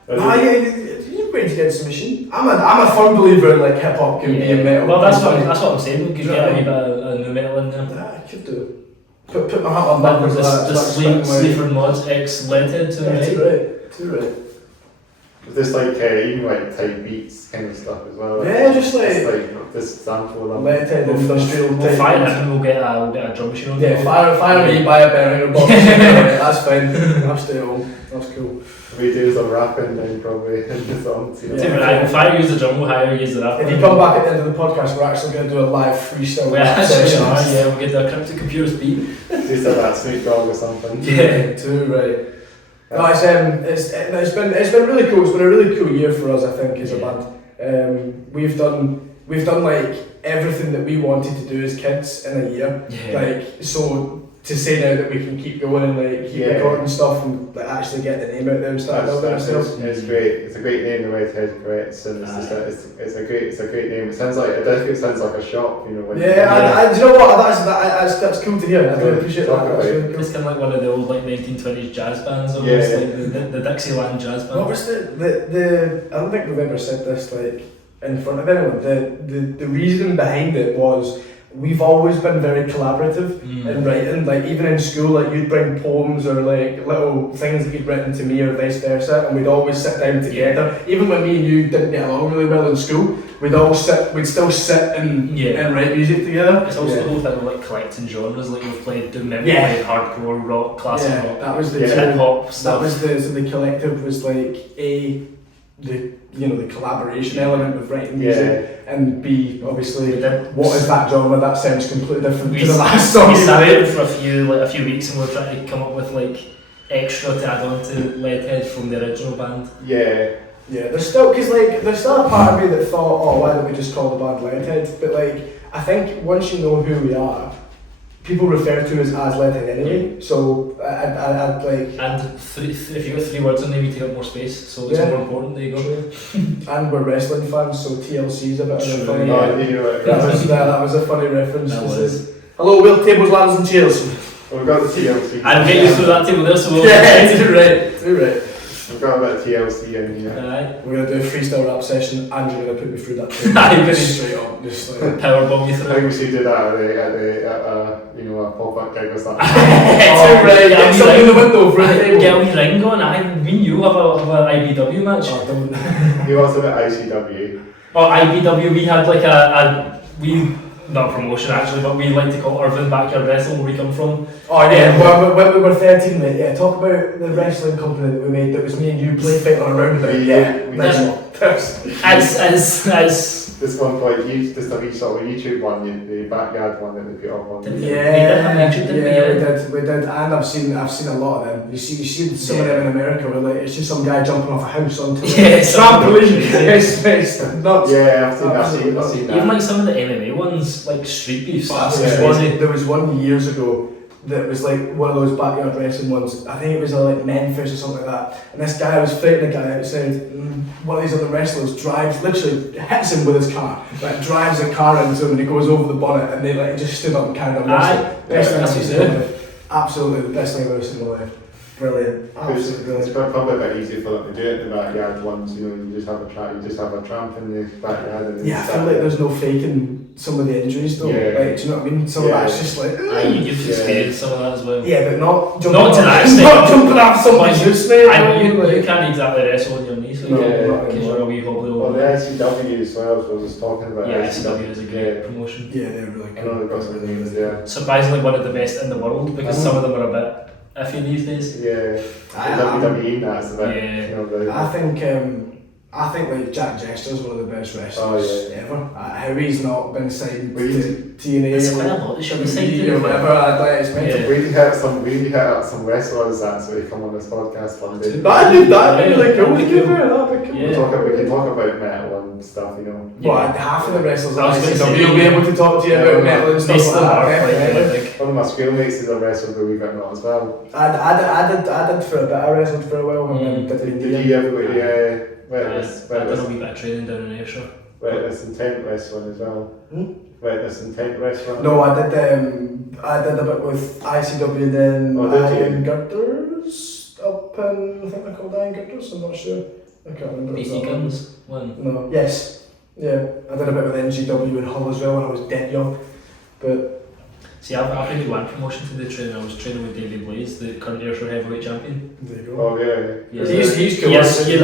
Nah, you're going to get some machine. I'm a firm believer in like hip hop can be in metal. Well, that's what I'm saying. We could get a wee bit of new metal in there. Nah, I could do. Put my hat on backwards. The Sleeper Mods ex Leadhead to right. Too right. There's like even like type beats kind of stuff as well. Yeah, just like this example of Leadhead industrial. We'll fire it and we'll get a drum machine on. Yeah, fire me, buy a Berliner box. That's fine. I'll stay home. That's cool. We do some rapping then probably in the songs. If I use the drum, we'll hire you use the rap. If you come back at the end of the podcast, we're actually going to do a live freestyle rap session. Yeah, we'll get the cryptic computers beat. Just have that Snoop Dogg or something. Yeah, too right. No, it's been really cool. It's been a really cool year for us, I think, as a band. We've done like everything that we wanted to do as kids in a year. Yeah. Like, so to say now that we can keep going and like keep recording stuff and like actually get the name out there and start building ourselves. It's great. It's a great name. The Leadhead Gretz, and it's a great name. It sounds like it sounds like a shop, you know. When do you know what? That's cool to hear. I really appreciate that. That's really cool. It's kind of like one of the old like 1920s jazz bands, almost like the Dixieland jazz band. What was the? I don't think we've ever said this like in front of anyone. The reason behind it was, we've always been very collaborative in writing. Like even in school, like you'd bring poems or like little things that you'd written to me or vice versa, and we'd always sit down together. Even when me and you didn't get along really well in school, we'd still sit and write music together. It's also the whole thing of like collecting genres. Like we've played doom metal, played hardcore rock, classic rock. That was the hip hop stuff. That was the collective was like the collaboration element of writing music, and B, obviously, what is that genre? That sounds completely different to the last song. We sat there for a few weeks and we were trying to come up with like extra to add on to Leadhead from the original band. Yeah, there's still a part of me that thought, oh, why don't we just call the band Leadhead? But like, I think once you know who we are, people refer to us as Leadhead anyway, so I'd like... And if you got 3 words in there, you take up more space, so it's more important, there you go. And we're wrestling fans, so TLC's a bit of a funny... That was a funny reference. Hello, we'll tables, ladders and chairs. We've got the TLC. I'll get you through that table there, so we'll... Too right. We've got a bit of TLC in here. We're going to do a freestyle rap session and you're going to put me through that table. Straight up, just like... Powerbomb you through. I think we should do that at a pop-up gig or something. Too right, get something in the window for a table. Get a wee ring on, me and you have an IBW match. He was a bit ICW. Oh, IBW, we had like not a promotion actually, but we like to call Irvine Backyard Wrestling, where we come from. Oh yeah, when we were 13, mate, talk about the wrestling company that we made that was me and you play fighting around about. As this one point, just a wee sort of YouTube one, the backyard one that we put up on. We did have YouTube, didn't we did, and I've seen a lot of them. You see some of them in America where like it's just some guy jumping off a house onto trampoline. It's nuts. Yeah, I've seen that. Even like some of the MMA ones, like Street Beefs. There was one years ago that was like one of those backyard wrestling ones. I think it was like Memphis or something like that. And this guy was fighting a guy outside. One of these other wrestlers literally hits him with his car. Like drives a car into him and he goes over the bonnet and they like just stood up and carried on wrestling. Best thing I've seen in my life. Absolutely the best thing I've ever seen in my life. Brilliant. Absolutely brilliant. It's probably a bit easy for them to do it in the backyard ones, you know, you just have a tramp in the backyard. And I feel like there's no faking some of the injuries though. Like, do you know what I mean? Some of that's just like... you give experience some of that as well. Yeah, but not jumping not jumping off somebody's loose, mate. You can't exactly wrestle on your knees, because you're a wee hobbly over. Well, the ICW as well, I was talking about. Yeah, ICW is a great promotion. Yeah, they're really cool. I know they've got some names, yeah. Surprisingly one of the best in the world, because some of them are a bit iffy these days. Yeah, WWE that's a bit. I think like Jack Jester's one of the best wrestlers ever. How he's not been signed to TNA. It's quite a lot to show the signed or whatever. It's mental. We hit up some wrestlers that's where they come on this podcast one day. That'd be really cool. We can talk about metal and and stuff, you know. But half of the wrestlers I was at gonna ICW say, will be able to talk to you about metal and stuff like that. Definitely. One of my schoolmates is a wrestler, but we got not as well. I did for a bit. I wrestled for a while and then Did you ever go to I've done a wee bit of training down in Ayrshire. Wetness and Tent Wrestling as well? Wetness and Tent Wrestling? No, I did a bit with ICW then Iron Girders up in, I think they're called Iron Girders, I'm not sure. I can't remember. BC Guns? One? No, yes. Yeah, I did a bit with NGW in Hull as well when I was dead young. But see, I've only one promotion to the training. I was training with David Blaze, the current Ayrshire heavyweight champion. there you go. Oh yeah. He's cool. He's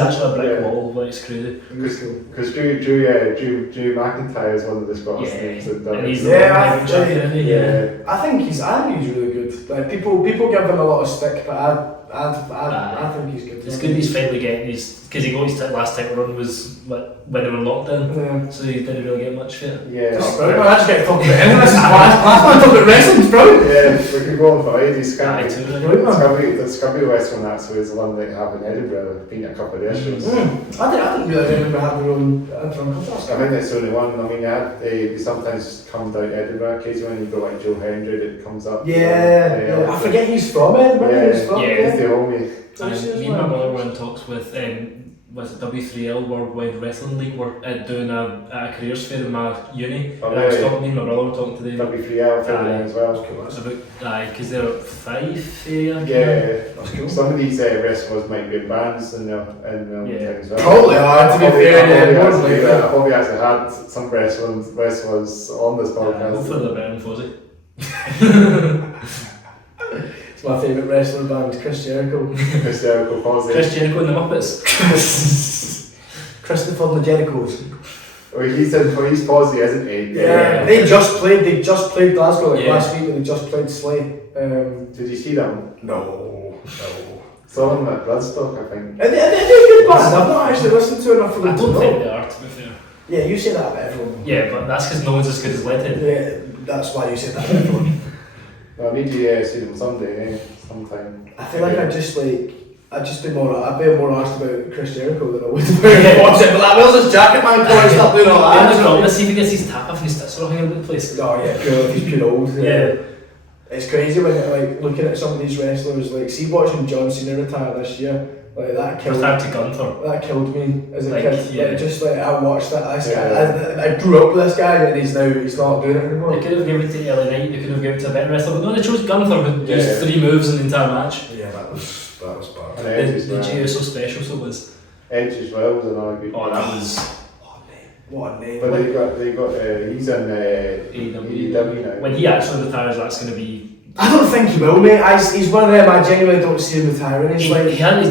actually a brick wall, like it's crazy. Because Drew McIntyre is one of the Scottish names that and he's Yeah, the champion, isn't he? yeah. I think he's really good. Like people give him a lot of stick, but I think he's good. It's good he's finally getting his, because he got his last title run was when they were in lockdown, so he didn't really get much for it. Yeah. That's brilliant. I just get to talk about anything. This is last one talk about wrestling. It's brilliant. Yeah, we could go on for ages. Aye, The Scubby Wrestling actually is the one that have in Edinburgh. I've been at a couple of their shows. I didn't realise Edinburgh had their own contest. I think that's the only one. I mean, they sometimes come down to Edinburgh occasionally when you go like Joe Hendry that comes up. Yeah. I forget he's from Edinburgh. Yeah, He's from, he's the homie. Me and my brother were in talks with was it W3L Worldwide Wrestling League. We're doing a careers fair in my uni. Oh, and I was talking, me and my brother were talking to them W3L for them as well. about because there are 5 area. Yeah, That's cool. some of these wrestlers might be in bands in their thing as well. Probably are, to be fair. I probably actually had some wrestlers on this podcast. Hopefully they're better than Fozzy. It's my favourite wrestler band, Chris Jericho. Chris Jericho, Fozzy. Chris Jericho and the Muppets. Christopher and the Jerichos. Well, he's Fozzy, isn't he? Yeah. They just played Glasgow last week, and they just played Slay. Did you see them? No. Saw them at Bloodstock, I think. They're a good band. I've not actually listened to enough of them. I don't think they are, to be fair. Yeah, you say that about everyone. Yeah, but that's because no one's as good as Leadhead. Yeah, that's why you say that about everyone. Well, I need to see them sometime. I feel like I'd be more asked about Chris Jericho than I would about watching. But like, where's this jacket man going? Stop doing all that. Let's see if he gets his tap off and his tits all hanging about the place. Oh yeah, pure, he's pure old. Yeah. It's crazy when like looking at some of these wrestlers. Like, see watching John Cena retire this year. Like that killed. Retired to Gunther. That killed me as a Like, kid. yeah. Like, just like I watched that. I grew up with this guy, and he's not doing it anymore. They could have given it to LA Knight. They could have given it to a better wrestler. But no, they chose Gunther who used 3 moves in the entire match. Yeah, that was bad. And Edge as The well. G was so special, so it was. Edge as well was another good. Oh, that was. What a name. But they got he's in AEW now. When he actually retires, that's going to be. I don't think he will, mate. He's one of them. I genuinely don't see him retiring. He's He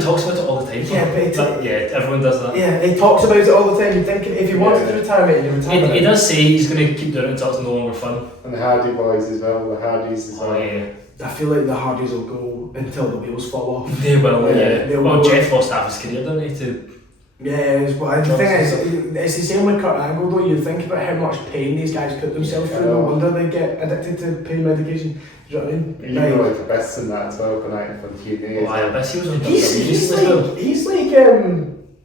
talks about it all the time. Yeah, but everyone does that. Yeah, he talks about it all the time. You think if he wanted to retire, mate, he'd retire. He does say he's going to keep doing it until it's no longer fun. And the Hardy Boys as well. The Hardys as well. Yeah. I feel like the Hardys will go until the wheels fall off. They will. Yeah. They'll Jeff lost half his career, didn't he? To yeah, the thing is, it's the same with Kurt Angle though. You think about how much pain these guys put themselves through. No wonder they get addicted to pain medication. Do you know what I mean? You know, like the best in that as well, connecting from TNA. Oh, I bet he was on he's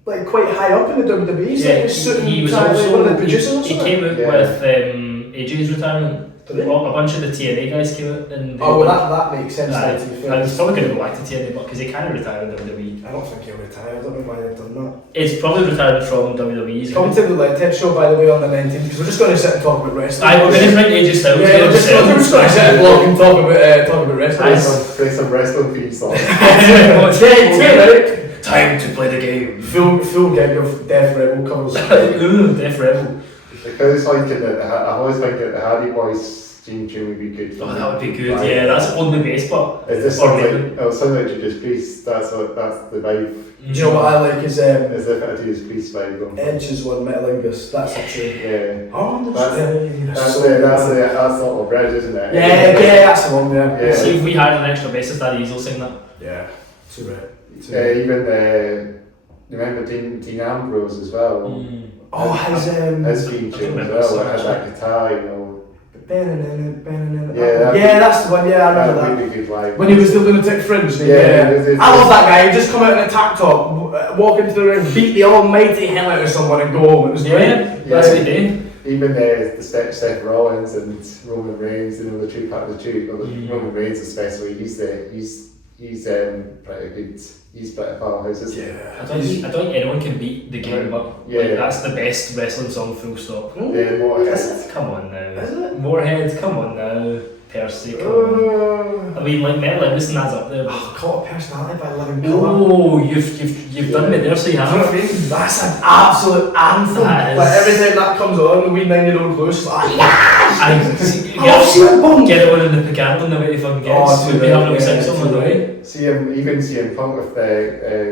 like quite high up in the WWE. He was also one of the producers. He came out with AJ's retirement. Well, a bunch of the TNA guys came out and. That makes sense. I was probably going to go back to TNA, but because he kind of retired in WWE. I don't think he'll retire. I don't know why they've done that. It's probably retired from WWE. Come to the Leadhead show, by the way, on the 19th, because we're just going to sit and talk about wrestling. We're going to bring AJ Styles. Yeah, we're just going to sit and block and talk about wrestling. Play some wrestling theme songs. Time to play the game. Full gig of Death Rebel covers. Death Rebel. Because I always think that the Hardy Boys theme tune would be good. Oh, that would be good. Yeah, that's only bass, but. It sounds like Judas Priest. That's the vibe. Do you know what I like is As if I Judas Priest vibe going. Edge is one Metalingus. That's the tune. Yeah. Oh, that's not bridge, isn't it? Yeah, that's the one. Yeah. See if we hired an extra bassist, I'd easily sing that. Yeah. Too right. Even remember Dean Ambrose as well. Oh, his theme tune as well. It had that guitar, you know. Yeah, that's the one. Yeah, I remember that. Really good live. When he was the lunatic fringe. Yeah. I love that guy. He'd just come out in a tack top, walk into the ring, beat the almighty hell out of someone, and go home. It was great. That's what he did. Even the Seth Rollins and Roman Reigns, the true part of the truth. Roman Reigns especially, he's pretty good. He's pretty powerhouse. Yeah. I don't think anyone can beat the game, but that's the best wrestling song. Full stop. Motorhead. Come on now. Is it? Motorhead. Come on now. Percy. Come on. I mean, like Metal Edison adds up there. Caught a Personality by Living Colour. Oh, you've done me there, so you have. Do you know what I mean? That's an absolute anthem. Like every time that comes on, the wee 9-year-old Bruce, like, get it on in the piano and the way he fucking gets. We'd be having a sex on the way. CM Punk with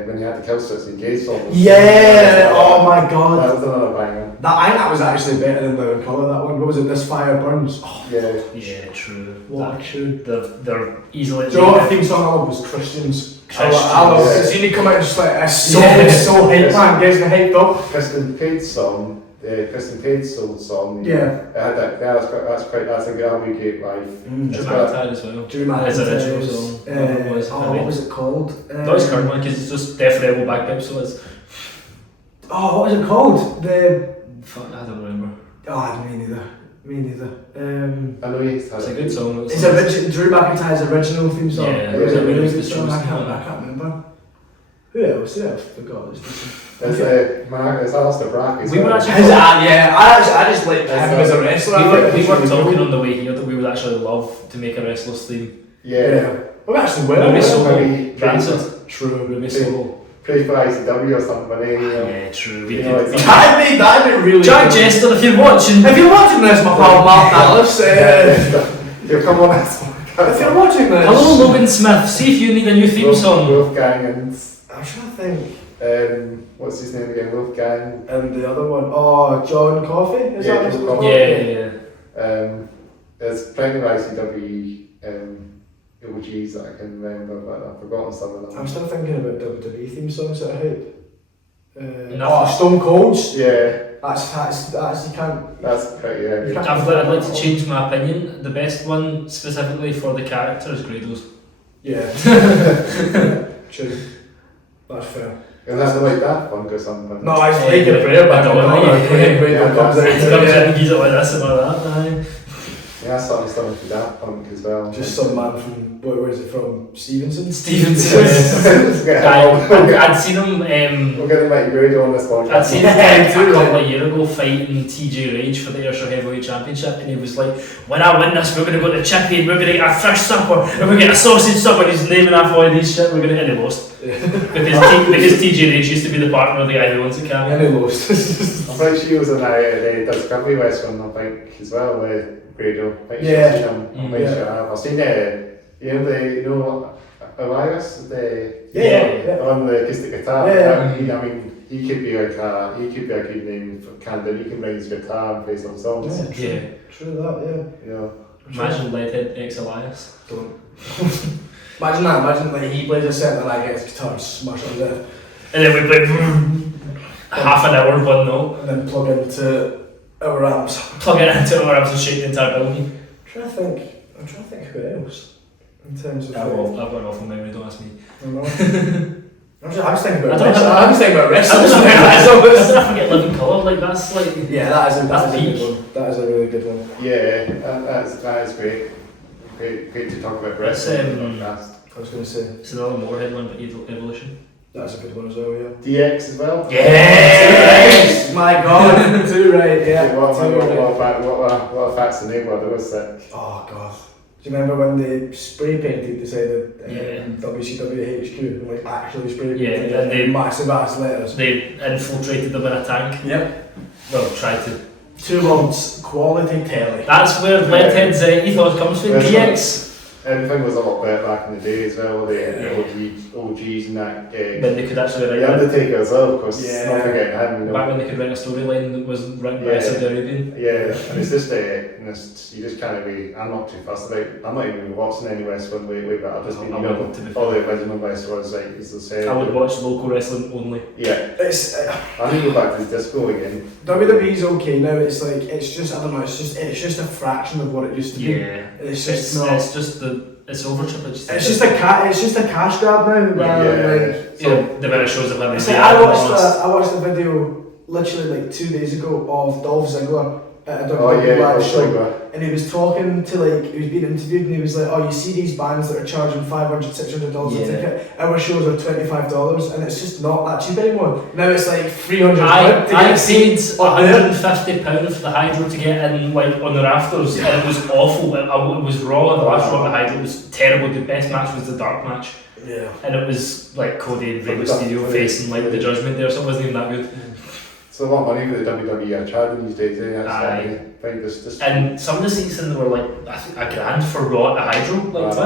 when he had the Killswitch Engage song. Yeah, oh my god. That was another banger. I think that was actually better than Living Colour, that one. What was it? This Fire Burns. Oh, yeah, true. What a tune. They're easily. Do you know what theme song I love was Christian's? I love it. Seeing you come out and just like, so hyped, man, gets me hyped up. Kristen Page's song, Kristen Page's soul song. Yeah. It had that, that's a great live. Drew McIntyre as well. Drew McIntyre. Original song. What was it called? That was current one because it's just Def Rebel bagpipes, so it's. Oh, what was it called? Fuck, I don't remember. Oh, me neither. I know it's a good song. It's Drew McIntyre's original theme song. Yeah, it was a really good the song. I can't remember. Who else? I forgot. It's Alistair Brack. We were actually. I just like him as a wrestler. We were talking on the way here that we would actually love to make a wrestler's theme. Yeah. We actually will. Ruby Solo. Rancid. True. Ruby Solo. Play for ICW or something, but yeah, true. That'd be really Jack cool. Jester, if you're watching this, my pal Mark Dallas, you'll come on. If you're watching this, hello Logan Smith. See if you need a new theme song. Wolfgang and I'm trying to think. What's his name again? Wolfgang and the other one. Oh, John Coffey. Is that his name? Yeah. There's plenty of ICW OGs that I can remember, but I've forgotten some of them. I'm still thinking about WWE theme songs that I hate. Stone Cold's. Yeah. That's you can't. That's pretty. I'd like to change my opinion. The best one specifically for the character is Grado's. Yeah. True. That's fair. And that's like that Punk or something. No, I take a prayer back on Grado comes out. He comes in and he's like this about that. Yeah, that's something stomach for that Punk as well. Just some man from, where is it from? Stevenson? I'd seen him. We're going to make Grado on this podcast. I'd seen him a couple of years ago fighting TJ Rage for the Ayrshire Heavyweight Championship, and he was like, when I win this, we're going to go to Chippy and we're going to get a fish supper and we're going to get a sausage supper. He's naming off all of these shit. We're going to hit the lost. because TJ Rage used to be the partner of the guy who owns the camera. And he lost. I'm pretty sure he was in a Discovery Wrestling, I think, as well, with Grado. I've seen Elias, on the acoustic guitar. I mean, he could be a good name for candidate. He can bring his guitar and play some songs. True that, yeah. Imagine Leadhead ex Elias. Don't. Imagine that. Imagine like he plays a set and I get his guitar and smash it on death. And then we play half an hour, one note. And then plug into our amps. Plug it into our amps and shake the entire building. I'm trying to think who else. In terms of... I've got an awful memory, don't ask me. I'm just thinking about wrestling. I forget Living Colour, like that's like... Yeah, that is a good one. That is a really good one. Yeah, that is great. Great to talk about wrestling. I was going to say. It's another Moorhead one, but Evolution. That's a good one as well, yeah. DX as well? Yes! My god, too right, yeah. What a fascinating word, it was sick. Oh god. Do you remember when they spray painted the side of WCW HQ and like actually spray painted and they massive ass letters? They infiltrated them in a tank. Yep. Well, tried to. 2 months, quality telly. That's where Leadhead's ethos comes from, DX. everything was a lot better back in the day as well. The OGs and that. When they could actually write The Undertaker as well, of course. Yeah. Not forgetting him. You know. back when they could write a storyline that was written by a Saudi Arabian. Yeah, and it's just you just can't really. I'm not too fussed about. I'm not even watching any wrestling lately, but I've just been all the original wrestlers, like as I said. I would watch local wrestling only. Yeah, I need to go back to the disco again. WWE's okay now. It's like it's just I don't know. It's just a fraction of what it used to be. Yeah, it's just it's overtripped. It's just a cash grab now. The better shows of women. I watched a video literally like 2 days ago of Dolph Ziggler at a WWE show, and he was talking to he was being interviewed, and he was like, "Oh, you see these bands that are charging $500, $600 a ticket? Our shows are $25, and it's just not that cheap anymore. Now it's like $300." I paid £150 for the Hydro to get in, on the rafters, and it was awful. It was raw. The last one, the Hydro, it was terrible. The best match was the dark match. Yeah. And it was Cody and Rey Mysterio facing the Judgment there, so it wasn't even that good. It's a lot of money for the WWE are charging these days, eh? And some of the seats in there were I think $1,000 for Raw at Hydro. What?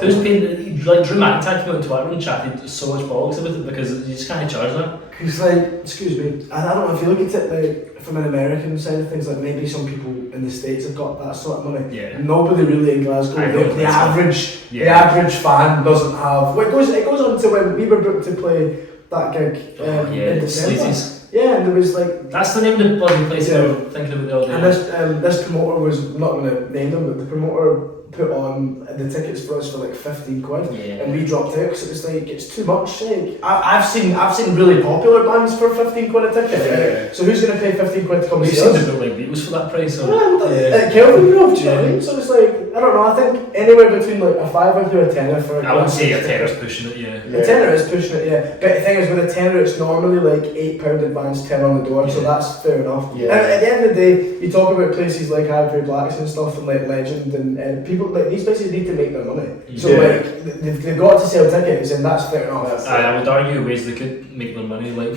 Who's paying? Drew McIntyre came out on Twitter and chatted so much bollocks about it because you just can't charge that. Because excuse me, I don't know if you look at it from an American side of things, maybe some people in the States have got that sort of money. Yeah. Nobody really in Glasgow. The average fan doesn't have. Well, it goes on to when we were booked to play that gig in December. Sleazy's. Yeah, and there was that's the name of the bloody place I was thinking about the other day. And this promoter was, I'm not going to name them, but the promoter put on the tickets for us for £15, and we dropped out because it was it's too much. I've seen really popular bands for £15 a ticket. So who's going to pay £15 to come see us? We've seen the Beatles for that price. Kelvin Grove, do you know what I mean? So it's I don't know. I think anywhere between a £5 to a tenner for. I would say a tenner's pushing it. Yeah. A tenner is pushing it. Yeah. But the thing is, with a tenner, it's normally £8 advance, 10 on the door. So that's fair enough. Yeah. And at the end of the day, you talk about places like Ivory Blacks and stuff, and Legend, and people these places need to make their money. So they've got to sell tickets, and that's fair enough. I would argue ways they could make their money. I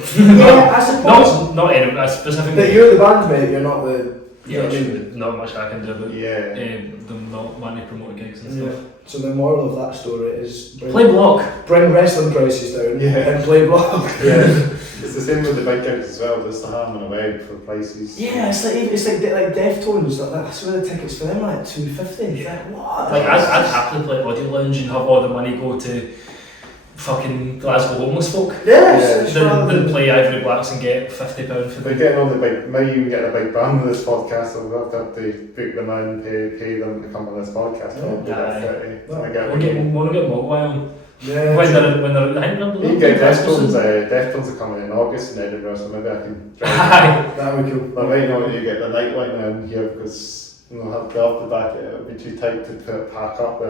suppose. Not any specifically. But you're the band, mate. You're not the. Not much I can do about them not wanting to promote gigs and stuff. So the moral of that story is play block. Bring wrestling prices down and play block. It's the same with the big gigs as well, just to have them on a web for prices. Yeah, it's like Deftones, that's where the tickets for them are $250. Yeah. What? I'd happily play Audio Lounge and have all the money go to fucking Glasgow homeless folk. Yes. Then play Ivory Blacks and get £50 for them. Getting on the big, might even get a big band with this podcast, so we'll have to book them in, pay them to come on this podcast. Want to get Mogwai on. Yeah. When they're I think you get Deftones are coming in August in Edinburgh, so maybe I can drive. That would be cool. I might not you get the Nightline in here because we'll have to off the back. It would be too tight to pack up the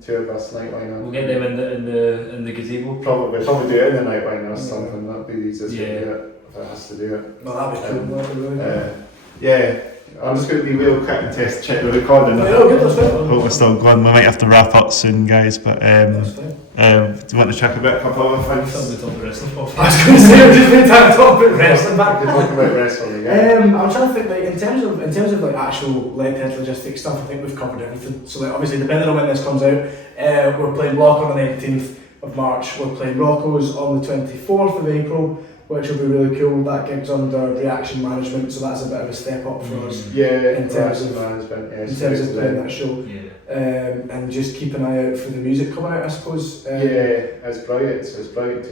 two of us Nightline in. We'll get them in the gazebo. Probably do it in the Nightline or something. That'd be the easiest way to do it if it has to do it. No, that'd be cool. That'd be really cool. Yeah. I'm just going to be real quick and check the recording. Good, that's fine. Hope we're still going. We might have to wrap up soon, guys. But do you want to check about a couple of things? I was going to say, we're just going to talk about wrestling back. Talk about wrestling again. I'm trying to think, in terms of actual Leadhead logistics stuff, I think we've covered everything. So obviously, depending on when this comes out, we're playing Block on the 19th of March. We're playing Rocco's on the 24th of April. Which will be really cool. That gig's under Reaction Management, so that's a bit of a step up for us. In terms of management, playing that show. And just keep an eye out for the music coming out, I suppose. It's brilliant. It's brilliant to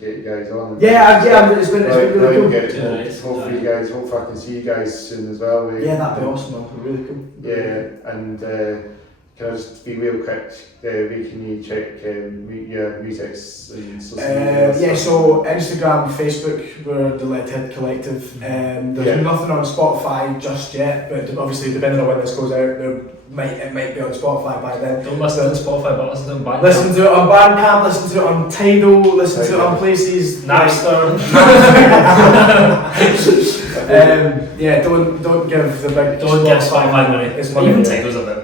get you guys on. It's been really cool. Hopefully I can see you guys soon as well. That'd be awesome, man. Really cool. And can I just be real quick? Where can you check your musics and social media? So Instagram, Facebook, we're the Leadhead Collective. There's nothing on Spotify just yet, but obviously depending on when this goes out, it might be on Spotify by then. Don't listen to Spotify, but listen to it on Bandcamp. Listen to it on Bandcamp, listen to it on Tidal, listen to it on places. Napster. Don't give the big. Don't give Spotify money. It's money. Even Tidal's a bit.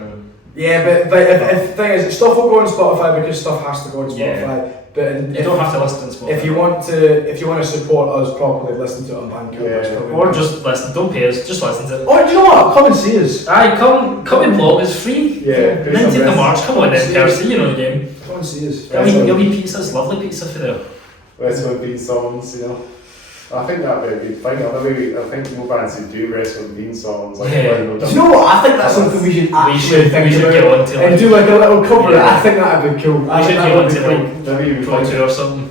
Yeah, but if the thing is, stuff will go on Spotify because stuff has to go on Spotify. But you don't have to listen to Spotify. If you want to support us properly, listen to it on Bandcamp. Or just listen. Don't pay us. Just listen to it. Or do you know what? Come and see us. Aye, come and blog. It's free. Yeah. 19th of March. Come on in person. You know the game. Come and see us. You'll be pizzas. Lovely pizza for there. Wrestling theme songs, you know. I think that'd be a good thing. I think more bands who do wrestling theme songs. Like, do you know what? I think that's something we should actually think about get on to, and do like a little cover. I think that'd be cool. We should get on to maybe even Pro Tour or something.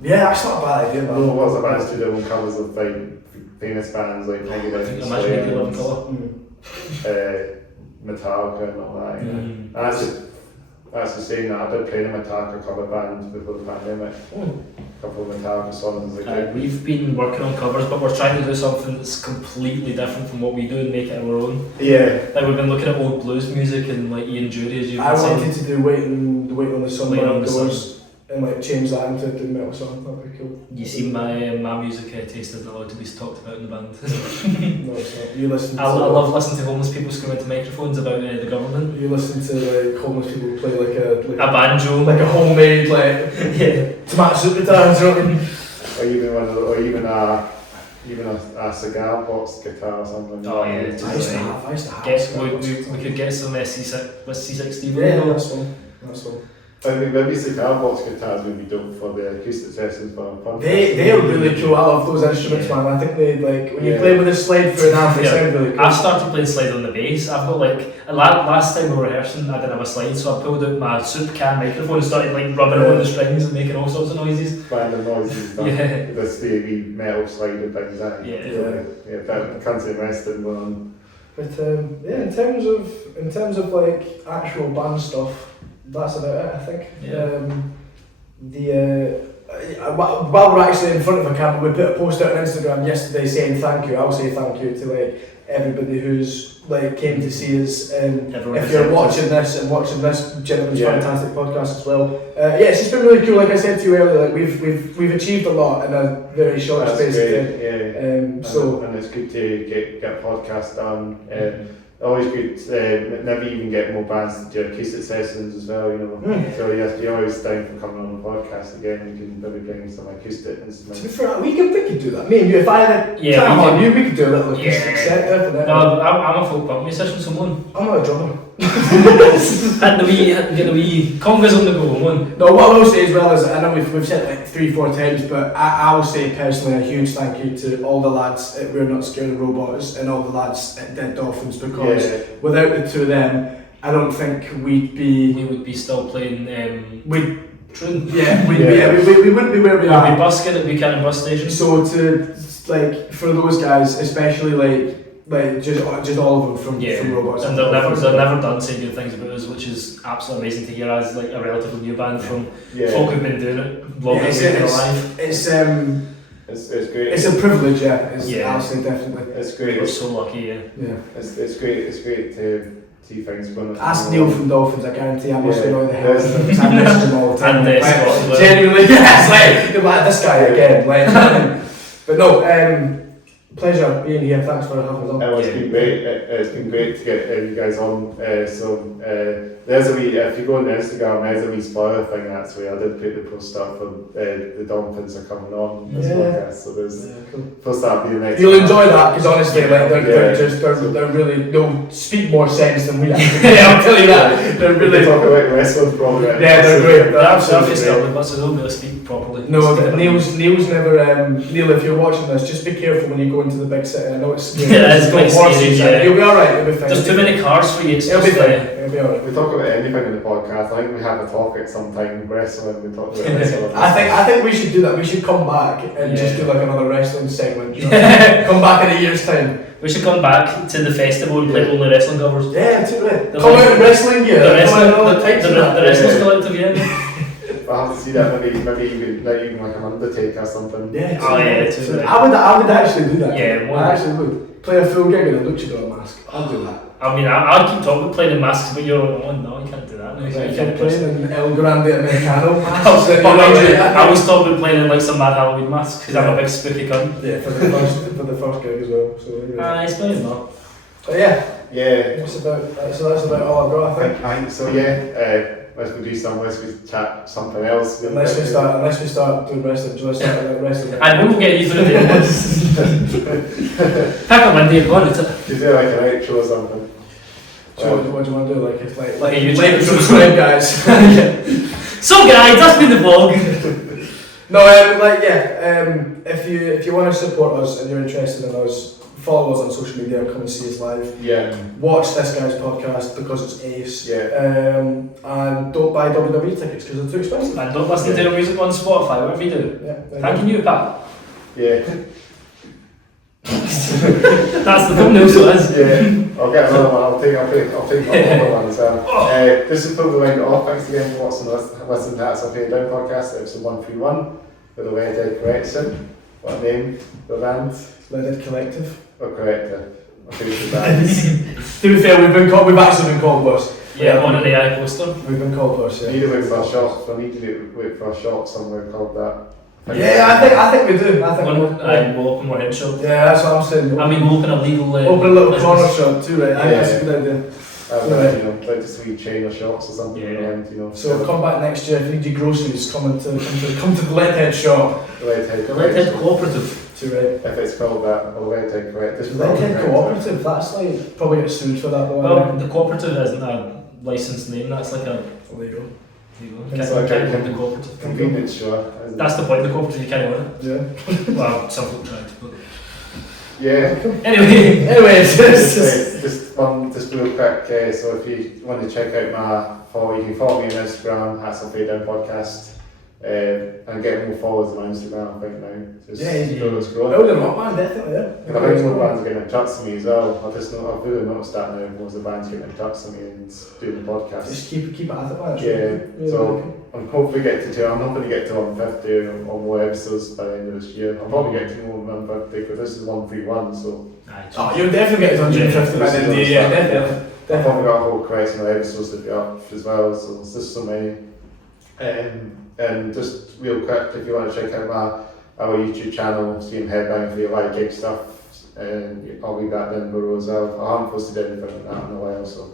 Yeah, that's not a bad idea, man. No, what's the bands do their own covers of like famous bands like Megadeth, Metallica and all that. And that's the same that I did play in a Metallica cover band before the pandemic. A couple of Metallica songs we've been working on covers, but we're trying to do something that's completely different from what we do and make it our own. Yeah. Like we've been looking at old blues music and like Ian Jury, as you've been saying. I wanted to do Wait on the Sun by Doors and like change that into a doom metal song. That'd be cool. You see, my music taste isn't allowed to be talked about in the band. No, it's not. You listen. I love listening to homeless people screaming into microphones about the government. You listen to like homeless people play like a banjo, like a homemade tomato soup guitar or something. Or even a cigar box guitar or something. Oh yeah, I used to have. We could get some C60. Yeah, that's fun. I think maybe cigar box guitars would be dope for the acoustic sessions for a podcast. They are really cool. I love those instruments, man. I think they when you play with a slide for an amp, they sound really cool. I've started playing slide on the bass. I've got last time we were rehearsing, I didn't have a slide, so I pulled out my soup can microphone and started rubbing it on the strings and making all sorts of noises. Random noises. The stevie metal slide things. But can't say wrestling one. But in terms of like actual band stuff. That's about it, I think. While we're actually in front of a camera, we put a post out on Instagram yesterday saying thank you. I'll say thank you to everybody who's came to see us. And if you're watching this gentleman's fantastic podcast as well, it's just been really cool. Like I said to you earlier, we've achieved a lot in a very short space of time. And it's good to get a podcast done. Always good. Maybe even get more bands to do acoustic sessions as well. You know, so you're always down for coming on the podcast again. You can maybe bring some acoustic instruments. To be fair, we could do that. Me and you, if I had time on you, we could do a little acoustic set there for that. No, I'm a folk punk musician, so I'm not a drummer. Had the wee congas on the go, one. No, what I will say as well is I know we've said it 3-4 times, but I will say personally a huge thank you to all the lads at We're Not Scared of Robots and all the lads at Dead Dolphins, because without the two of them, I don't think we would be still playing. We wouldn't be where we are. We'd be busking at Buchanan bus station. So to for those guys, especially just all of them from Robots, and they're never done saying good things about us, which is absolutely amazing to hear as a relatively new band from folk who've been doing it longer than their life. It's great. It's a privilege, I'll say definitely. It's great. We're so lucky, It's great to see things going on. Ask Neil from Dolphins, I guarantee I must annoy the hell out of him, because I message him all the time. And Scott, genuinely, this guy again. But no, pleasure being here. Thanks for having us on. It's been great. It's been great to get you guys on. There's a wee. If you go on Instagram, there's a wee spoiler thing. Actually, I did put the post up for the Dolphins are coming on this podcast. So there's post that be the next. You'll enjoy that, because honestly, they're really they'll speak more sense than we actually. I'll tell you that. They're really talk about wrestling probably. Yeah, they're great. They're absolutely great. But they'll be able to speak properly. No, Neil's never. Neil, if you're watching this, just be careful when you go into the big city. I know it's scary. It's quite scary. You'll be alright. You'll be fine. There's too many cars for you. It'll be fine. It'll be alright. We talk about anything in the podcast. I think we have a topic sometime wrestling. We talk about wrestling. I think we should do that. We should come back and just do another wrestling segment. Come back in a year's time. We should come back to the festival and play only wrestling covers. Yeah, too right. Come out in wrestling gear. The wrestling collective, I have to see that. Maybe even like an Undertaker or something. Yeah. Too right. I would actually do that. Yeah, I actually would. Play a full gig in a luchador mask. I'll do that. I mean, I'll keep talking about playing in masks, but you're no, you can't do that. No, you can't play in El Grande Americano masks. I was talking about playing in some mad Halloween masks, because I'm a big spooky cunt. Yeah, for the first gig as well. So it's playing that. But yeah. That's about all I've got, I think. So unless we chat something else. Unless we start doing wrestling, do you want to start wrestling? And we'll get you through the pick up Monday and go on it. You do like an outro or something. What do you want to do? Like a YouTube. Like subscribe, guys. So guys, that's been the vlog. No, if you want to support us and you're interested in us, follow us on social media, come and see us live. Yeah. Watch this guy's podcast because it's ace. Yeah. And don't buy WWE tickets because they're too expensive. And don't listen to your music on Spotify, whatever you do. Yeah. Thanking you, Pat. Yeah. That's the thumbnail, so it is. Yeah. I'll get another one. I'll take another one as well. This is probably the round it off. Thanks again for watching listening to That's Okay Down podcast, episode 131 with the Leadhead Correction. What name? The band? Leadhead Collective. Or Corrector. Okay, the band. To be fair, we've actually been called worse. Yeah, on an AI poster. We've been called worse, yeah. We need to wait for a shop. We need to wait for a shop somewhere called that. Yeah, I think we do. I think we'll open more head shop. Yeah, that's what I'm saying. I mean, we'll open a legal. Open a little corner shop too, right? Yeah. That's a good idea. Like just wee chain of shops or something. Yeah. So come back next year if you need your groceries. Come to the Leadhead shop. The Leadhead Cooperative. Too right. If it's called that, or Leadhead Correct. Leadhead Cooperative. That's like probably get sued for that. Well, the cooperative isn't a licensed name. That's like a illegal. It's like a convenience store. That's the point of the cooperative. You can't own it. Yeah. Well, some people try to. But yeah. Anyways, just real quick. So if you want to check out my follow, you can follow me on Instagram. That's a Fade Down Podcast. And get more followers on my Instagram, I think now. Just it's growing. Build them up, man, definitely, yeah. And I think more bands are getting in touch with me as well. I've really noticed that now. Most of the bands getting in touch with me and doing the podcast. Just keep at it, man. Yeah. So I'm hoping to get to 150 or more episodes by the end of this year. I'll probably get to more on my birthday because this is 131. So. You'll definitely get to 150 by the end of the year. Yeah, definitely. I've probably got a whole collection of episodes to be up as well. So there's just so many. And just real quick, if you want to check out our YouTube channel, stream Headbang for your live gig stuff, and I'll be back in Borough as well. I haven't posted anything like that in a while, so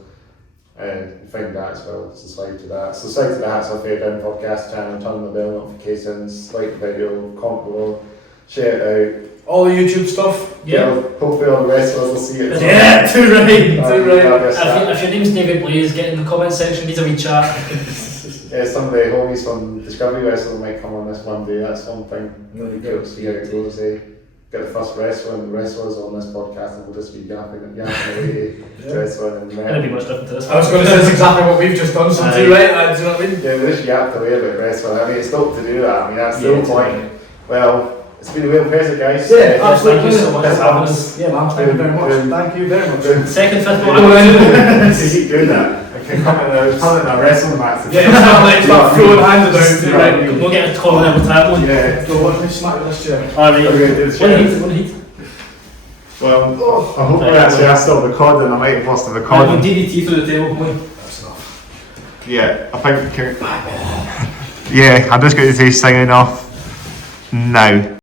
find that as well. Subscribe to that. Subscribe to the Hats Off Fade Down podcast channel, turn on the bell notifications, like the video, comment below, share it out. All the YouTube stuff. Yeah. Hopefully all the wrestlers will see it. Yeah, too right. If your name's David Blaze, get in the comment section, leave a wee chat. Some of the homies from Discovery Wrestling might come on this one day. That's one thing. Really cool to see how it goes. Get the first wrestlers on this podcast, and we'll just be yapping away wrestling. And it'll be much different to this. I was going to say that's exactly what we've just done. So too right, lads. You know what I mean? Yeah, we just yapped away about wrestling. I mean, it's dope to do that. I mean, that's the whole point. Well, it's been a real pleasure, guys. Yeah, absolutely. Thank you so much for having us. Yeah, man. Thank you very much. Thank you very much. Second, fifth one. To keep doing that. I can come in a wrestling match. Yeah, start throwing hands about. Right, we'll get a call in every time. Yeah. Go on, let's smack this chair. Alright, we're going to do the chair. One heat. Well, I hope I still recording. I might have lost the recording. DDT through the table. That's enough. Yeah, I think. Yeah, I'm just going to say signing off now.